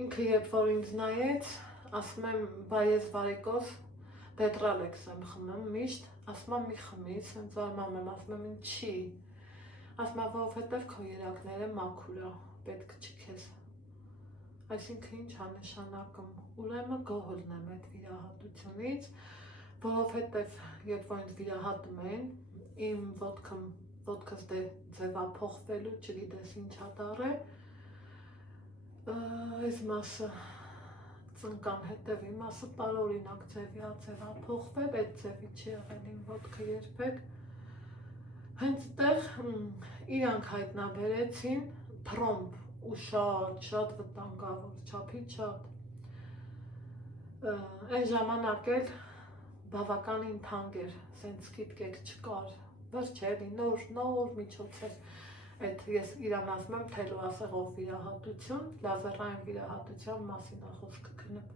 ինքը երբ որ ինձ նայեց, ասում եմ, բա ես վարիկոս տետրալեքս եմ խմում միշտ, ասում եմ մի խմի, սենց զարմանում եմ, ասում եմ ինչի, ասում եմ որովհետև քո երակները մաքուր է, պետք չի քեզ, այսինքն ինչ է նշանակում, ուրեմն գոհ լնեմ այդ վիրահատությունից, որովհետև երբ որ ինձ վիրահատում են, իմ ոտքս ձևափոխվելու, չգիտես ինչ է դառել, այս մասը ծնկան հետևի մասը տարօրինակ ձևի է ձևափոխվել, այդ ձևի չի եղել իմ ոտքը երբեք, հենց այդտեղ իրանք հայտնաբերեցին թրոմբ ու շատ վտանգավոր, չափից շատ, այն ժամանակ էլ բավականին թանկ էր, սենց գիտկեք չկար, վերջ էլի նոր միջոց էր, այդ ես իրան ասում եմ թելոասեղով վիրահատություն, լազերային վիրահատության մասին է խոսքը գնում,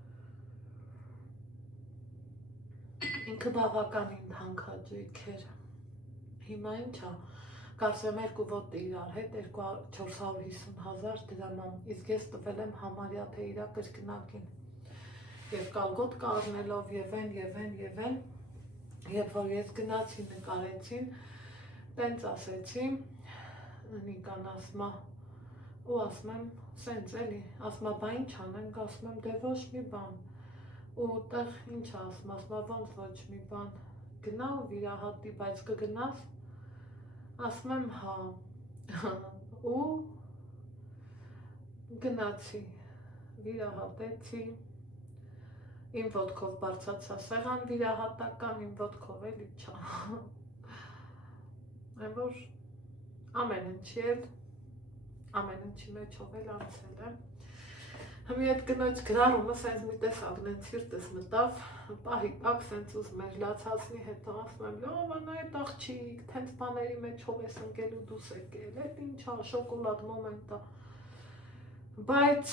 ինքը բավականին թանքաջույք էր, հիմա ինչ է, կարծեմ երկու ոտը իրար հետ 450,000 դրամ, իսկ ես տվել եմ համարյա թե իրա կրկնակին, և կալգոտ կառնելով և են, երբ որ ես գնացի նկարեցին, տենց ասեցի, Նիկան ասմա, ու ասում եմ, սենց էլի, ասմա, բա ինչ անենք, ասում եմ, դե ոչ մի բան, ու տեղ ինչ ասում, ասմա, ոնց ոչ մի բան, գնա ու վիրահատի, բայց կգնաս, ասում եմ, հա, ու գնացի, վիրահատեցի, իմ ոտքով բարձացա սեղան վիրահատական, իմ ոտքով էլի չա, այն որ ամեն ինչի մեջով էլ անցել եմ, Հիմի այդ կնոջ գրարումը սենց մի տեսակն են սիրտս մտավ, պահի պակ սենց ուզում էր լացացնի հետո ասում եմ, լավ անա այդ աղջիկ, թենց բաների մեջով ես ընկել ու դուս եկել, այդ ինչա, շոկոլադ մոմենտ է, բայց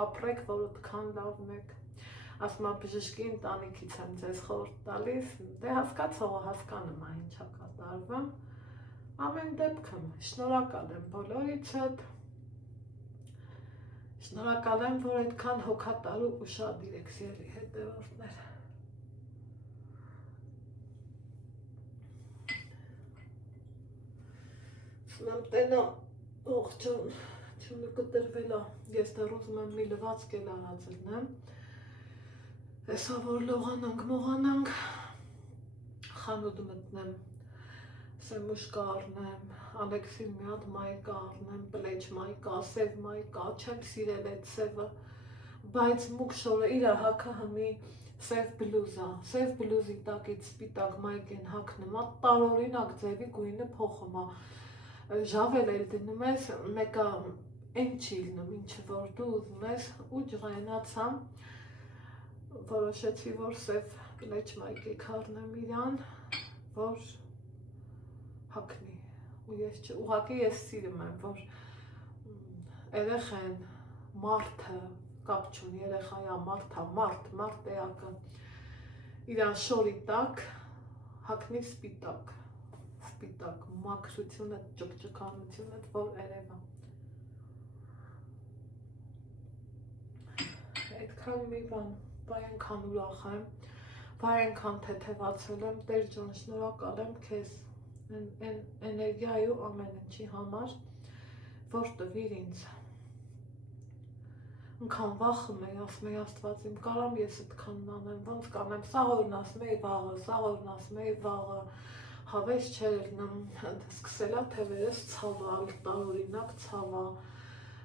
ապրեք, որ ոտքան լավն եք, ասում եմ բժշկի ընտանիքից եմ ձեզ խորհուրդ տալիս, դե հասկացողը հասկանում է ինչա կատարվում, ամեն դեպքում շնորհակալ եմ բոլորիցդ, շնորհակալ եմ, որ այդքան հոգատար ու ուշադիր եք սիրելի հետևորդներ։ Սնամ տենա ողջուն, չունը կտրվել է, ես դեռ ուզում եմ մի լվացք էլ արած լնեմ, հեսա որ լողանանք, մողանանք, խանութ մտնեմ, սեմուշկա առնեմ, Ալեքսին մի հատ մայկա առնեմ, պլեչ մայկա, սև մայկա, չեմ սիրել այդ սևը, բայց մուկ շորը իր հակը հմի սև բլուզա, սև բլուզի տակից սպիտակ մայկեն հակնում, տարօրինակ ձևի գույնը փոխում է, ժավել էլ դնում ես, մեկը այն չի լինում, ինչը որ դու ուզում ես, ու ջղայնացա, որոշեցի, որ սև պլեչ մայկի կառնեմ իրան, որ հակնի, ուղղակի ես սիրում եմ, որ երեխեն, մարդը, կապ չունի, երեխայա, մարդ էակը, իրան շորի տակ, հակնի սպիտակ, մաքրությունը, ճկճկանությունը, որ երևա։ Այդքան մի բան, վայ ենքան ուրախ եմ, վայ ենքան թեթևացել եմ, Տեր ջան, շնորհակալ եմ քեզ էներգիայի ու ամեն ինչի համար, որ տվիր ինձ։ Ընքան վախում էի, ասում էի Աստված իմ, կարամ ես այդքանն անեմ, ոնց կանեմ, սաղորն ասում էի վաղը, հավես չէր ելնում, սկսելա թևերս ցավալ, տարօրինակ ցավա,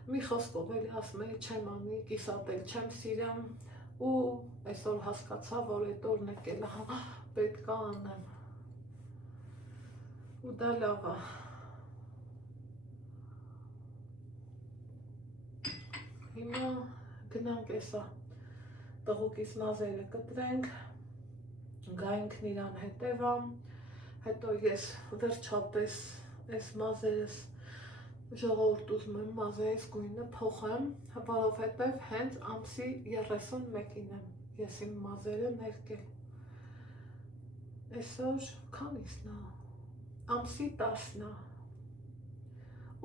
մի խոսքով էլի ասում էի չեմ անի, կիսատել չեմ սիրեմ, ու այսօր հասկացա, որ այդ օրն եկել է, պետք է անեմ, ու դա լավ է։ Հիմա գնանք էսա տղուկիս մազերը կտրենք, գայինքն իրան հետևա, հետո ես վերջապես այս մազերս ժողովուրդ ուզում եմ մազերս գույնը փոխեմ, որովհետև հենց ամսի 31-ին եմ ես իմ մազերը ներկել։ Այսօր քանիսն է, ամսի 10-ն է,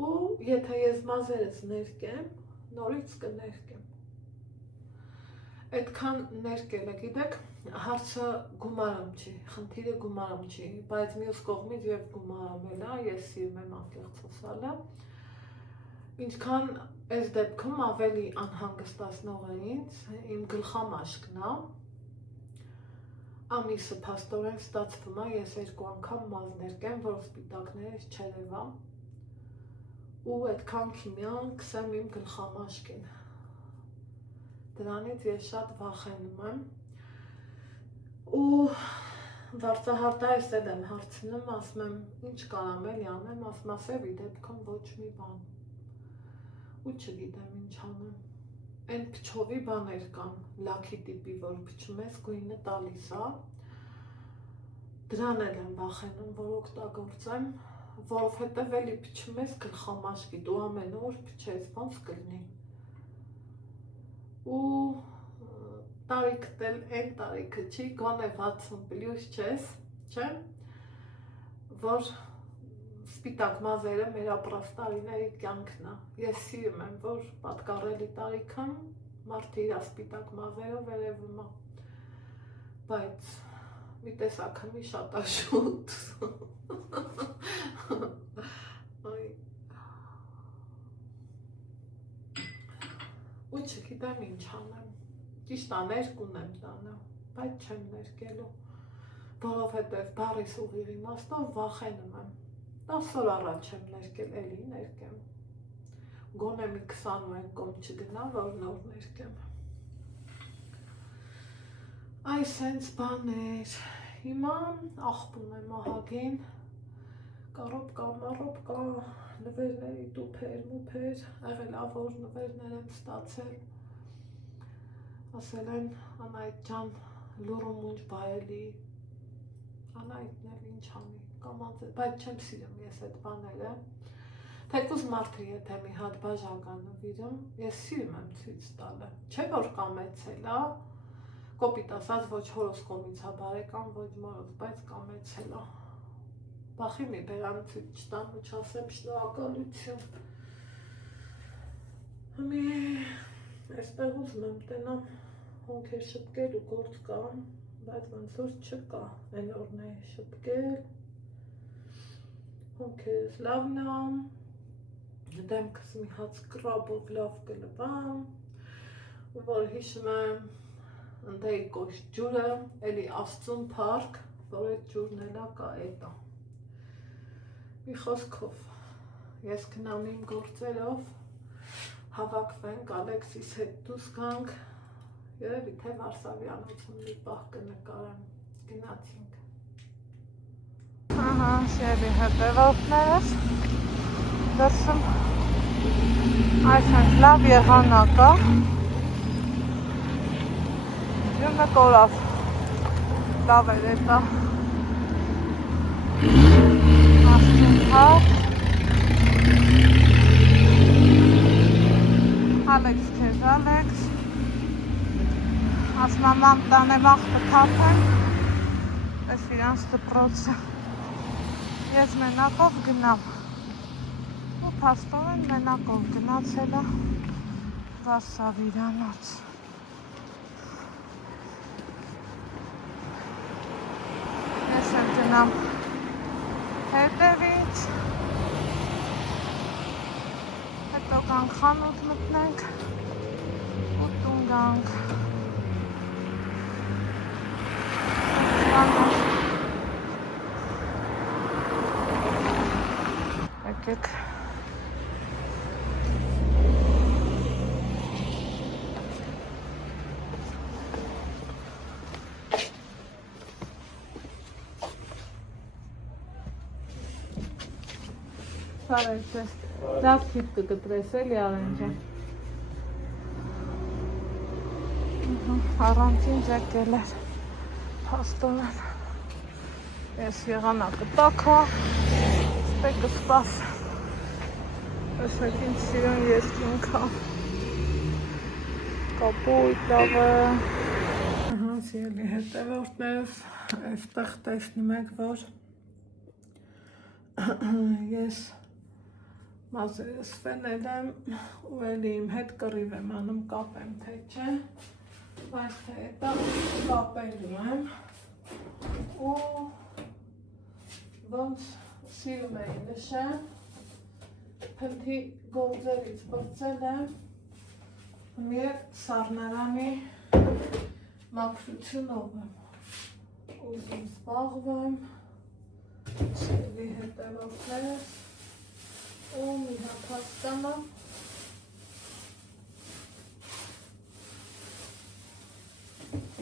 ու եթե ես մազերս ներկեմ, նորից կներկեմ։ Այդքան ներկելը, գիտեք, հարցը գումարում չի, խնդիրը գումարում չի, բայց մյուս կողմից և գումարում էլ է, ես սիրում եմ անկեղծոսալը, ինչքան այս դեպքում ավելի անհանգստացնող է ինձ, իմ գլխամաշկն է, ամիսը փաստորեն ստացվում է, ես 2 անգամ մազ ներկեմ, որ սպիտակներս չերևա, ու այդքան քիմիան կսեմ իմ գլխամաշկին։ Դրանից ես շատ վախենում եմ, ու վարձահարտայս էլ եմ հարցնում, ասում եմ, ինչ կարամ էլի անեմ, ասում ասևի դեպքում ոչ մի բան, ու չգիտեմ ինչ անեմ, այն փչովի բաներ կան, լաքի տիպի, որ փչում ես, գույնը տալիս է, դրան էլ եմ վախենում, որ օգտագործեմ, որովհետև էլի փչում ես գլխամաշկիդ ու ամեն օր փչես, ոնց կլինի։ Ու տարիքդ էլ այն տարիքը չի, գոնե 60+ չես, չէ՞, որ սպիտակ մազերը մեր ապրած տարիների կյանքն է։ Ես սիրում եմ, որ պատկառելի տարիքն մարդը իր սպիտակ մազերով երևում է, բայց մի տեսակ հմի շատ աշուտ։ Ու չգիտեմ ինչ անեմ, ճիշտ է ներկուն եմ տանը, բայց չեմ ներկելու, որովհետև բառիս ուղիղ իմաստով վախենում եմ, 10 օր առաջ եմ ներկել, էլի ներկեմ, գոնե մի 21 կոմ չգնա, որ նոր ներկեմ, այս հենց բաներ, հիմա աղբում եմ ահագին, կարոպկա, մարոպկա, նվերների տուփեր, մուփեր, եղել ա որ նվերներ եմ ստացել, ասել են Անահիտ ջան, լուռու մունջ բայելի, Անահիտն էլ ինչ անի, բայց չեմ սիրում ես այդ բաները, թեկուզ մարդը եթե մի հատ բաժակա նվիրում, ես սիրում եմ ցույց տալը, չէ որ կամեցել ա, կոպիտ ասած ոչ հորոս կողմից ա բարեկամ, ոչ մորոս, բայց կամեցել ա, բախի մի բերան ցույց չտամ ու չասեմ շնորհակալություն, մի այստեղ ուզում եմ տենամ հոնքեր շպկել ու գործ կա, բայց ոնց որ չկա, այն օրն է շպկել, հոնքերս լավն է, դեմքս մի հատ սկրաբով լավ կլվամ, որ հիշում եմ ընդեի կոշտ ջուրը, էլի Աստծուն փառք, որ այդ ջուրն էլա կա էտա։ Մի խոսքով, ես գնամ իմ գործերով, հավաքվենք, Ալեքսիս հետ դուրս գանք, երևի թե Վարշավյանոցում մի պահ կնկարեմ, գնացինք։ Ահա, շերի հետևորդներս, դրսում այսպես լավ եղանակ է, ջուրը կորավ, լավ էր էտա, աստուն հատ, Ալեքս քեզ, Ալեքս, ասմամամ տանեմ աղբը թափեմ, ես իրանց դպրոցը, ես մենակով գնամ, ու պաստորեն մենակով գնացել է Վարշավյանոց։ Ես եմ գնամ հետևից, հետո գանք խանութ մտնենք ու տուն գանք։ Եկեք։ Սարեցես, լավ քիպ կգտրես էլի Արենջան։ Առանցին ձեկել էր, պաստորեն։ Ես եղանակը տակա, ստեկը սպաս, ասեք ինձ սիրուն եսկինքա, կապույտ լավը։ Սիրելի հետևորդներս, այստեղ տեսնում եք, որ ես մազերս ֆենել եմ ու էլի իմ հետ կռիվ եմ անում կապեմ թե չէ, բայց թե էտա կապելու եմ ու ոնց սիրում էի նշեմ, փնթի գործերից բրծել եմ, մեր սառնարանի մաքրությունով եմ, ուզում զբաղվեմ, սիրելի հետևորդներս, ու մի հատ հասկանամ,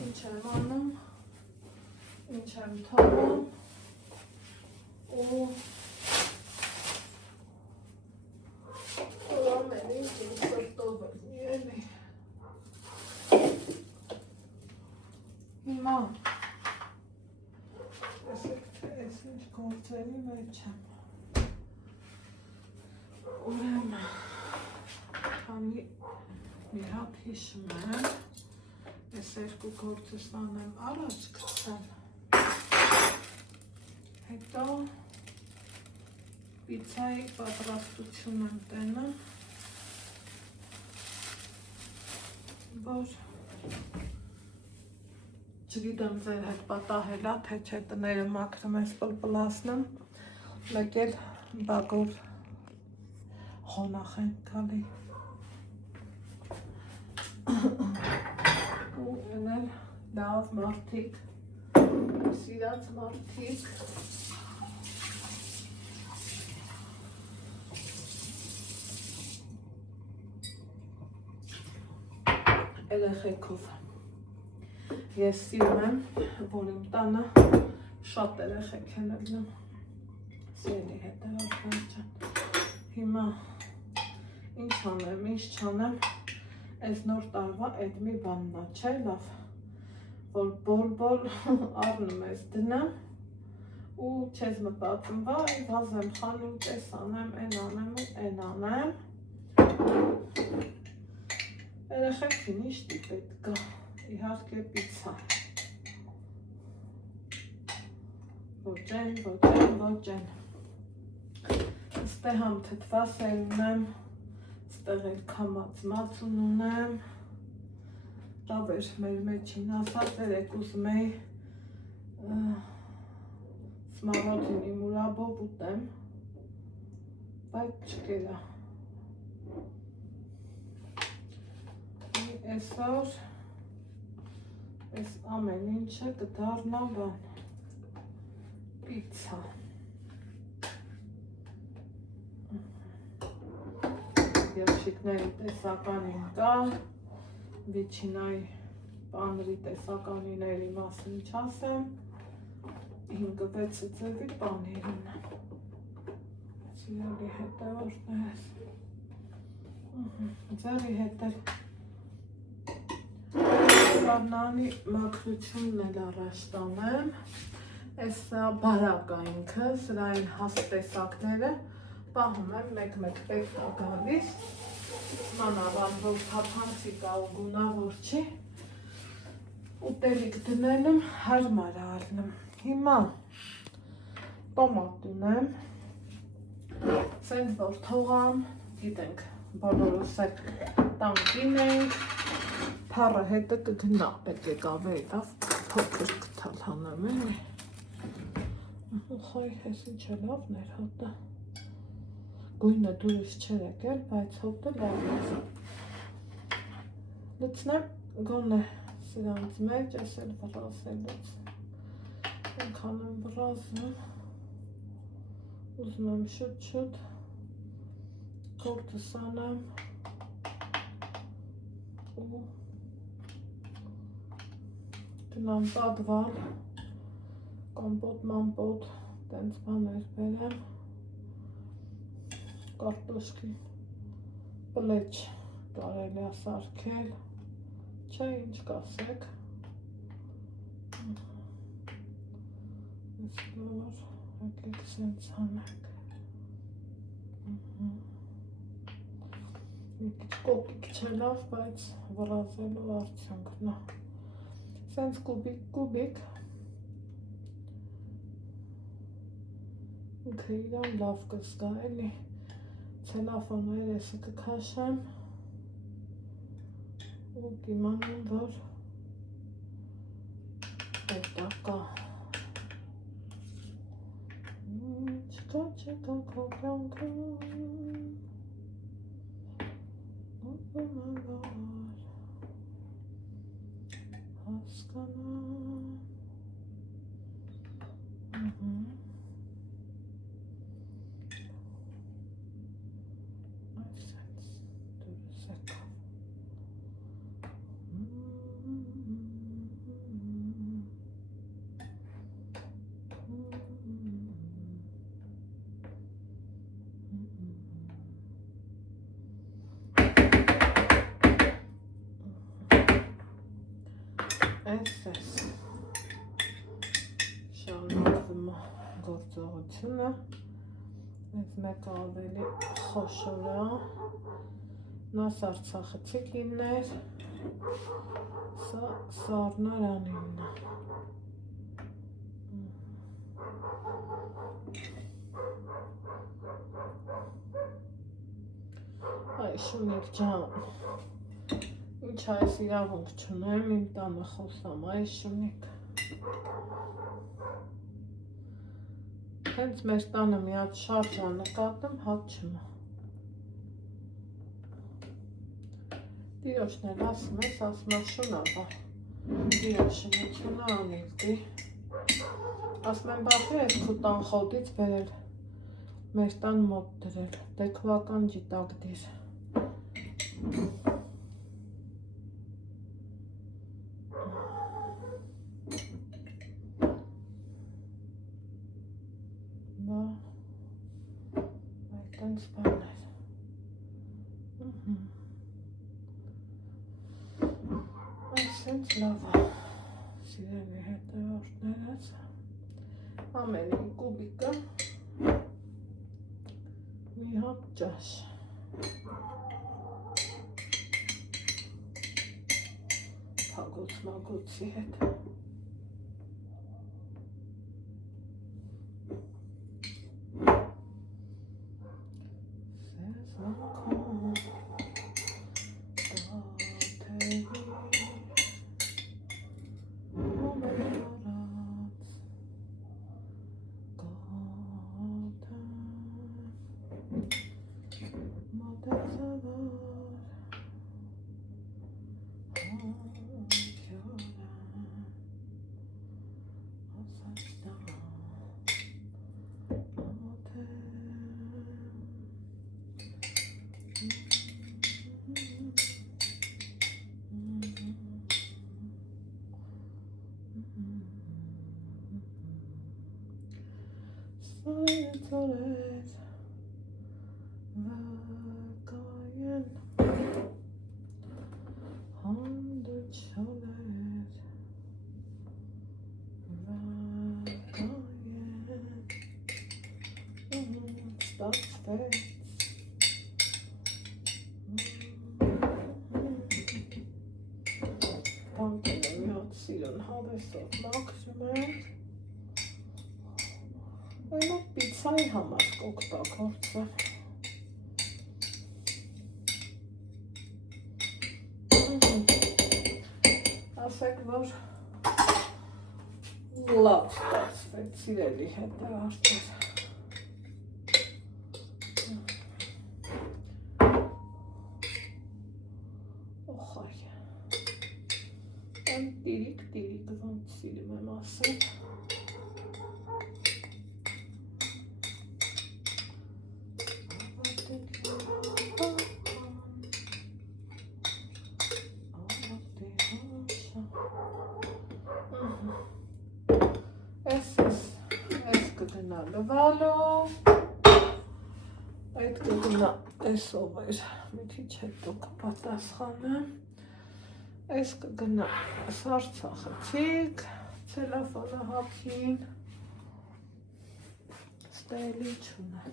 ինչ եմ անում, ինչ եմ թողում, ու ամեն ինչ իմ սրտով է, էլի։ Հիմա, տեսեք, թե ես ինչ գործերի մեջ եմ։ Ուրեմն, քանի մի հատ հիշում եմ, ես երկու գործս անեմ առաջ գցեմ, հետո պիցայի պատրաստություն եմ տենում, որ չգիտեմ ձեր հետ պատահելա, թե չէ տները մաքրում ես պլպլասնում, մեկ էլ բագոր խոնախ են գալի ու էնել լավ մարդիկ, սիրած մարդիկ երեխեքով ես սիրում եմ, որ իմ տանը շատ երեխեք են ելնում, սիրելի հետևորդներ ջան, հիմա ինչ անեմ, ինչ չանեմ, այս նոր տարվա այդ մի բանն է, չէ լավ, որ բոլ առնում ես դնեմ ու չես մտածում, վայ, վազեմ խանութ, էս անեմ, են անեմ ու են անեմ, երեխեքին իշտի պետք է, իհարկե պիցա, ոչ են, ստեղ համ թթվասել ունեմ, ստեղ էլ կամած մածուն ունեմ, լավ էր մեր մեջին ասած երեք ուզում էի սմարոդինի մուրաբով ուտեմ, բայց չկերա, այսօր այս ամեն ինչը կդառնա բան, Պիցա։ Երշիկների տեսականին կա, վիչինայի պանրի տեսականիների մասին չասեմ, 5-6 ձևի պանիրին։ Սիրելի հետևորդներս, ձերի հետ էլ սառնանի մաքրությունն էլ առաջ տանեմ, այս բարակա ինքը, սրային հաստ տեսակները պահում եմ մեկ-մեկ պետք է գալիս, մանավանդ որ թափանցիկ ու գունավոր չի, ուտելիք դնելում հարմար է առնում։ Հիմա տոմատ ունեմ, սենց որ թողամ, գիտենք, բոլորս էլ տանկին ենք, փառը հետը կգնա, պետք է կավերի լավ փոքր կտալ հանեմ էլի։ Խայ, ես ինչ է լավն էր հոտը։ Գույնը դուրս չեր եկել, բայց հոտը լավ է։ Լցնեմ գոնե սրանց մեջ, ես էլ վրազելուց։ Ենքան եմ վրազում, ուզում եմ շուտ-շուտ, կորդս անեմ ու գնամ պատվալ, կոմպոտ-մամպոտ, տենց բաներ բերեմ, կարտոշկի պլեչ կարելի է սարքել, չէ ինչ կասեք, ես լոր եկեք սենց անենք, մի քիչ կոպիկ չէ լավ, բայց վրազելու արդյունքն է, սենց կուբիկ, ինքը իրան լավ կզգա էլի, ցելոֆանը երեսը կքաշեմ ու կիմանամ, որ հետա կա։ Չկա քո կյանքը, ուզում եմ որ հասկանամ, Այս շարունակվում է գործողությունը, այս մեկը ավելի խոշոր է, նա սարցախցիկինն էր, սա սառնարանինն է։ Այ Շունիկ ջան, ինչ այս իրավունք չունեմ, իմ տանը խոսամ, այ Շունիկ։ Հենց մեր տանը մի հատ շարժա նկատեմ, հատ չմա։ Տիրոջն էլ ասում ես, ասում ես Շունավա, տիրոշնությունը անիվդի։ Ասում եմ բախի ես քու տան խոտից բերել, մեր տան մոտ դրել, դեքվական ջիտակ դիր։ Այդտենց բաներ։ Այսենց լավ է, սիրելի հետևորդներս, ամենին կուբիկը, մի հատ ճաշ։ Փագոց-մագոցի հետ։ Սայցորես վակայան հանդուչորես վակայան ստացվեց բանկերը միատ սիրուն հավեսով մաքրում ենք Այնով պիցայի համար կօգտագործել ասեք, որ լավ ստացվեց սիրելի հետևորդներ օխայ Եմ տիրիկ ոնց սիրում եմ ասել Այս կգնա լվալով Այդ կգնա այսով էր մի քիչ հետո կպատասխանեմ Այս կգնա սարցախցիկ ցելոֆանահափին ստելի չունե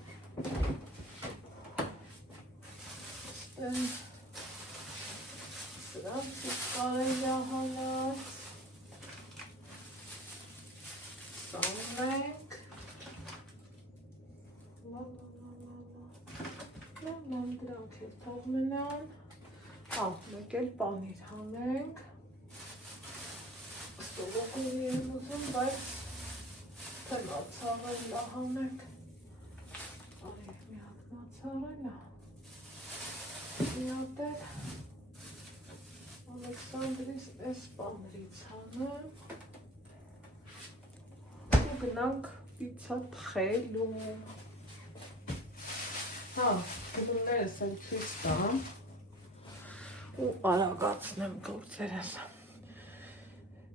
Սրանցից կարելի է հանած Սանենք Դրանք էլ թող մնան մեկ էլ պանիր հանենք Ստողոքունի եմ ուզում, բայց թե մացարելա հանենք Արև մի հատ մացարելա Մի հատ էլ Ալեքսանդրիս այս պանրից հանեմ ու գնանք պիցա թխելու Գումներս էլ ցույց տամ ու արագացնեմ գործերս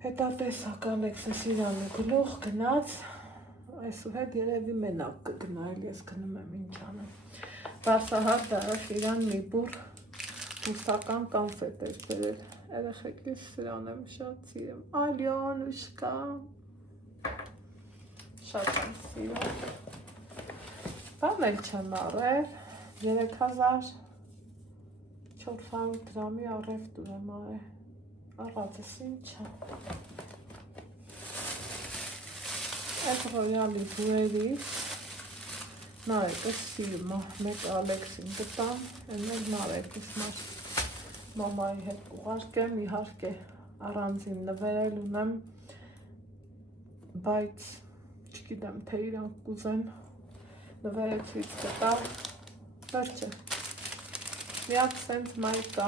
Հետատեսակ Ալեքսը Սիրյանի գլուխ գնաց այսուհետ երևի մենակ կգնա էլ ես գնում եմ ինչ անեմ Բարձահար Դարաշիրյան մի բուր բուսական կանֆետ էր բերել երեխեքիս սրան եմ շատ սիրում Ալյոնուշկա շատ եմ սիրում Բան էլ չեմ առել 3400 գրամի առևտուր եմ արել առածս ինչա Այդ ռոյալի բուրերից Նարեկս սիրում մեկ Ալեքսին գտամ Են էլ նարեկս մամայի հետ ուղարկեմ իհարկե առանձին նվերել ունեմ Բայց չգիտեմ թե իրանք կուզեն նվերեցից կտա վերջը Միակ սենց մայ կա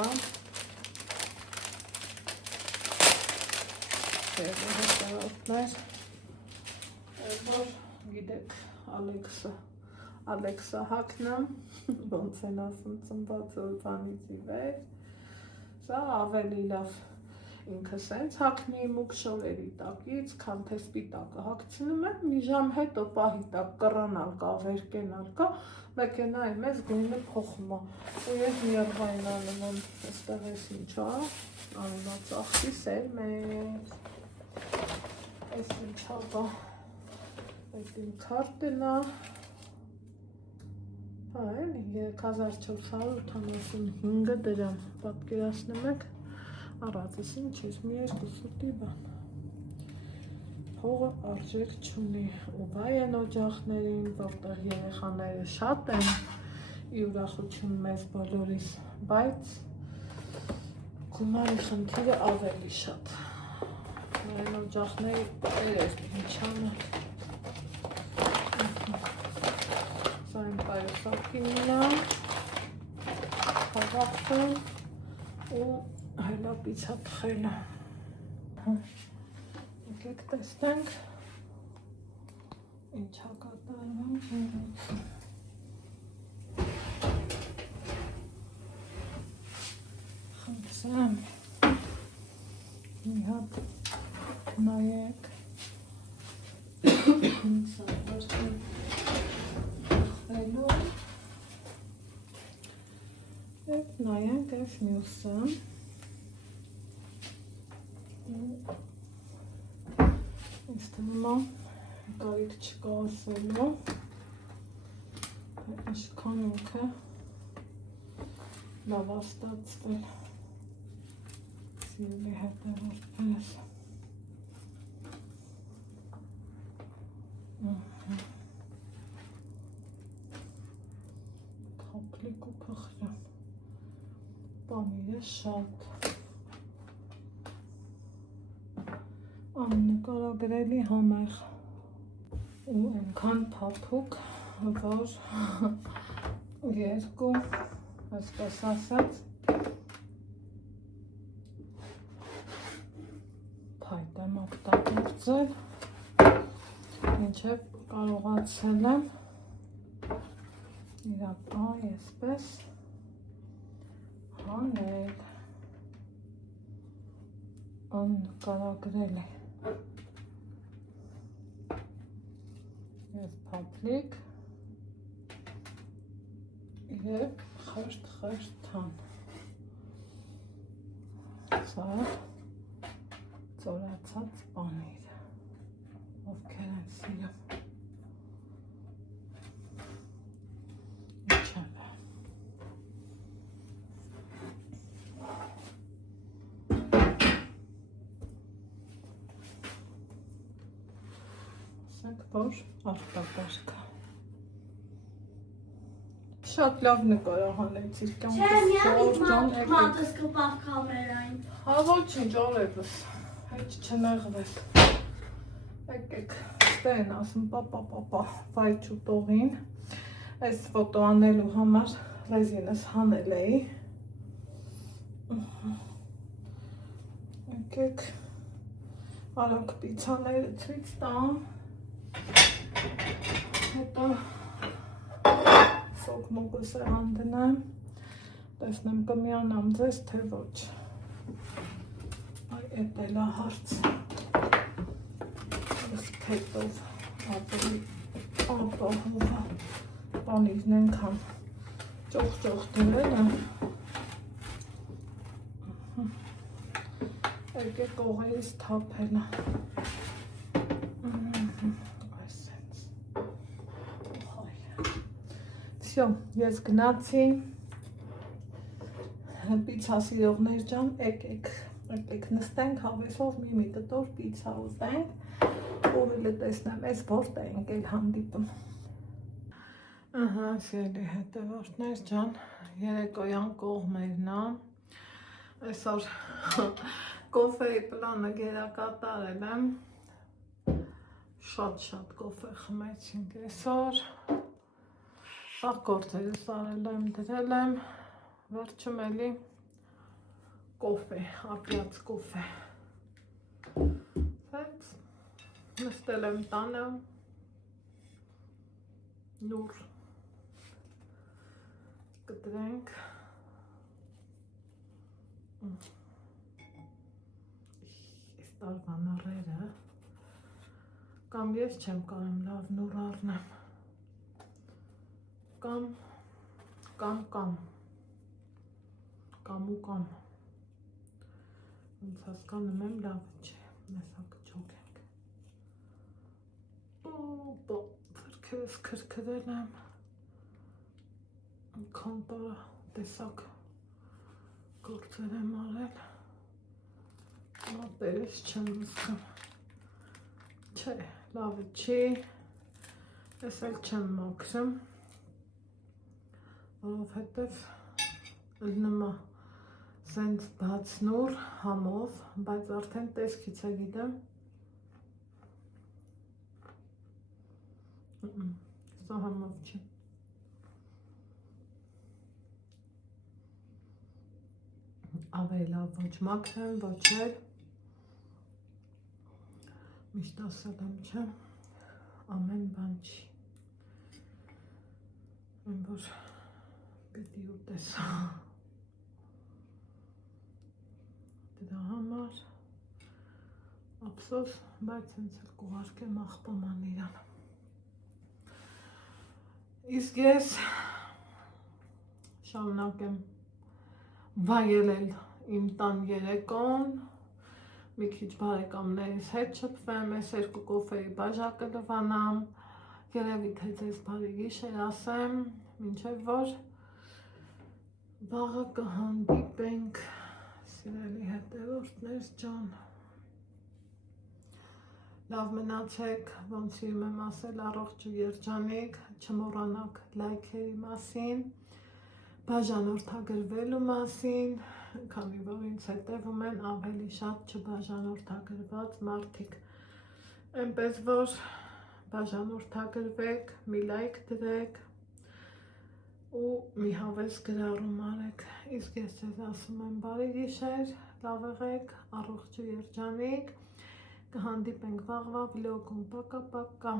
հետևորդներ որ գիտեք Ալեքսա հակնեմ ոնց են ասում ծնված օրվանից ի վեր Սա ավելի լավ ինքը սենց հակնի մուկ շորերի տակից քան թե սպիտակը հագցնում եմ մի ժամ հետո պահի տակ կռանալ կա վերկենալ կա մեքենայի մեզ գույնը փոխում է ու ես միավորային անում եմ այստեղ էս ինչա անունացախտի սեր մեզ այս ինչա բա այդ իմ քարտն է Այն 3485 դրամ պատկերացնում եք առածս ինչ ես մի երկու սուտի բան Փողը արժեք չունի ու բայ են օջախներին որտեղ երեխաները շատ են ի ուրախություն մեզ բոլորիս բայց գումարի խնդիրը ավելի շատ այն օջախների էր ինչանը Սային պայուսակիննա հավաքվում ու հայլա պիցա թխելը եկեք տեսնենք ինչ հակատարվում խնդրեմ մի հատ նայեք ինձ լցնելու և նայենք այս մյուսը ինձ թվում է կարիք չկա ասելու ինչքան ինքը լավ է ստացվել սիրելի հետևորդներ թափլիկ ու փխրան պանիրը շատ աննկարագրելի համեղ ու այնքան փափուկ որ երկու այսպես ասած փայտ եմ օգտագործել մինչև կարողացել եմ իրական այսպես հանել աննկարագրելի ես փափլիկ և խրտ-խրտան սա ծորացած պանիր ովքեր են սիրում իչեմ ասենք որ արտակարգը շատ լավ նկարահանեցիր Չէ, միամիտ մատս կպավ կամերային հա ոչինչ օրևս հետ չնեղվես եկեք ստեն ասում պապա վայճու տողին այս ֆոտո անելու համար ռեզինս հանել էի եկեք արագ պիցաները ցույց տամ հետո սոկմոկը սեղան դնեմ տեսնեմ կմիանամ ձեզ թե ոչ այ էդ էլ է հարց ըստ հետով ավելի ապահով է պանիրն ենքան ճոխ դրել եմ եկեք կողերից թափել է այսենց Всё, ես գնացի պիցա սիրողներ ջան, եկեք նստենք հավեսով մի կտոր պիցա ուզենք ով էլ տեսնեմ, այս որտե ենք էլ հանդիպում ահա, սիրելի հետևորդներ ջան երեկոյան կողմերն է այսօր կոֆեի պլանը գերակատարել եմ շատ կոֆե խմեցինք այսօր Աղգորդերս արել եմ, դրել եմ, վերջում էլի կոֆե, ապյաց կոֆե նստել եմ տանը նուր կտրենք այս տարվա նռերը կամ ես չեմ կարում լավ նուր առնեմ կամ ոնց հասկանում եմ լավը չէ մեզ հա կջոգենք ձեռքերս քրքրել եմ քանտորը տեսակ գործեր եմ արել մատերս չեմ զգում չէ լավը չի ես էլ չեմ մաքրում որովհետև լնում է սենց բաց նուր համով, բայց արդեն տեսքից է գիտեմ սա համով չի ավելի լավ ոչ մաքրեմ, ոչ էլ միշտ ասել եմ չէ ամեն բան չի այն որ պետք է ուտես դրա համար ափսոս, բայց հենց էլ կուղարկեմ աղբաման իրան Իսկ ես շարունակեմ վայելել իմ տան երեկոն, մի քիչ բարեկամներիս հետ շփվեմ, այս 2 կոֆեի բաժակը լվանամ, երևի թե ձեզ բարի գիշեր ասեմ, մինչև որ վաղը կհանդիպենք, սիրելի հետևորդներ ջան։ Լավ մնացեք, ոնց սիրում եմ ասել, առողջ ու երջանիկ, չմոռանաք լայքերի մասին, բաժանորդագրվելու մասին, քանի որ ինձ հետևում են ավելի շատ չբաժանորդագրված մարդիկ, այնպես որ բաժանորդագրվեք, մի լայք դրեք ու մի հավես գրառում արեք, իսկ ես ձեզ ասում եմ բարի գիշեր, լավ եղեք, առողջ ու երջանիկ, կհանդիպենք վաղվա վլոգում, պակա-պակա։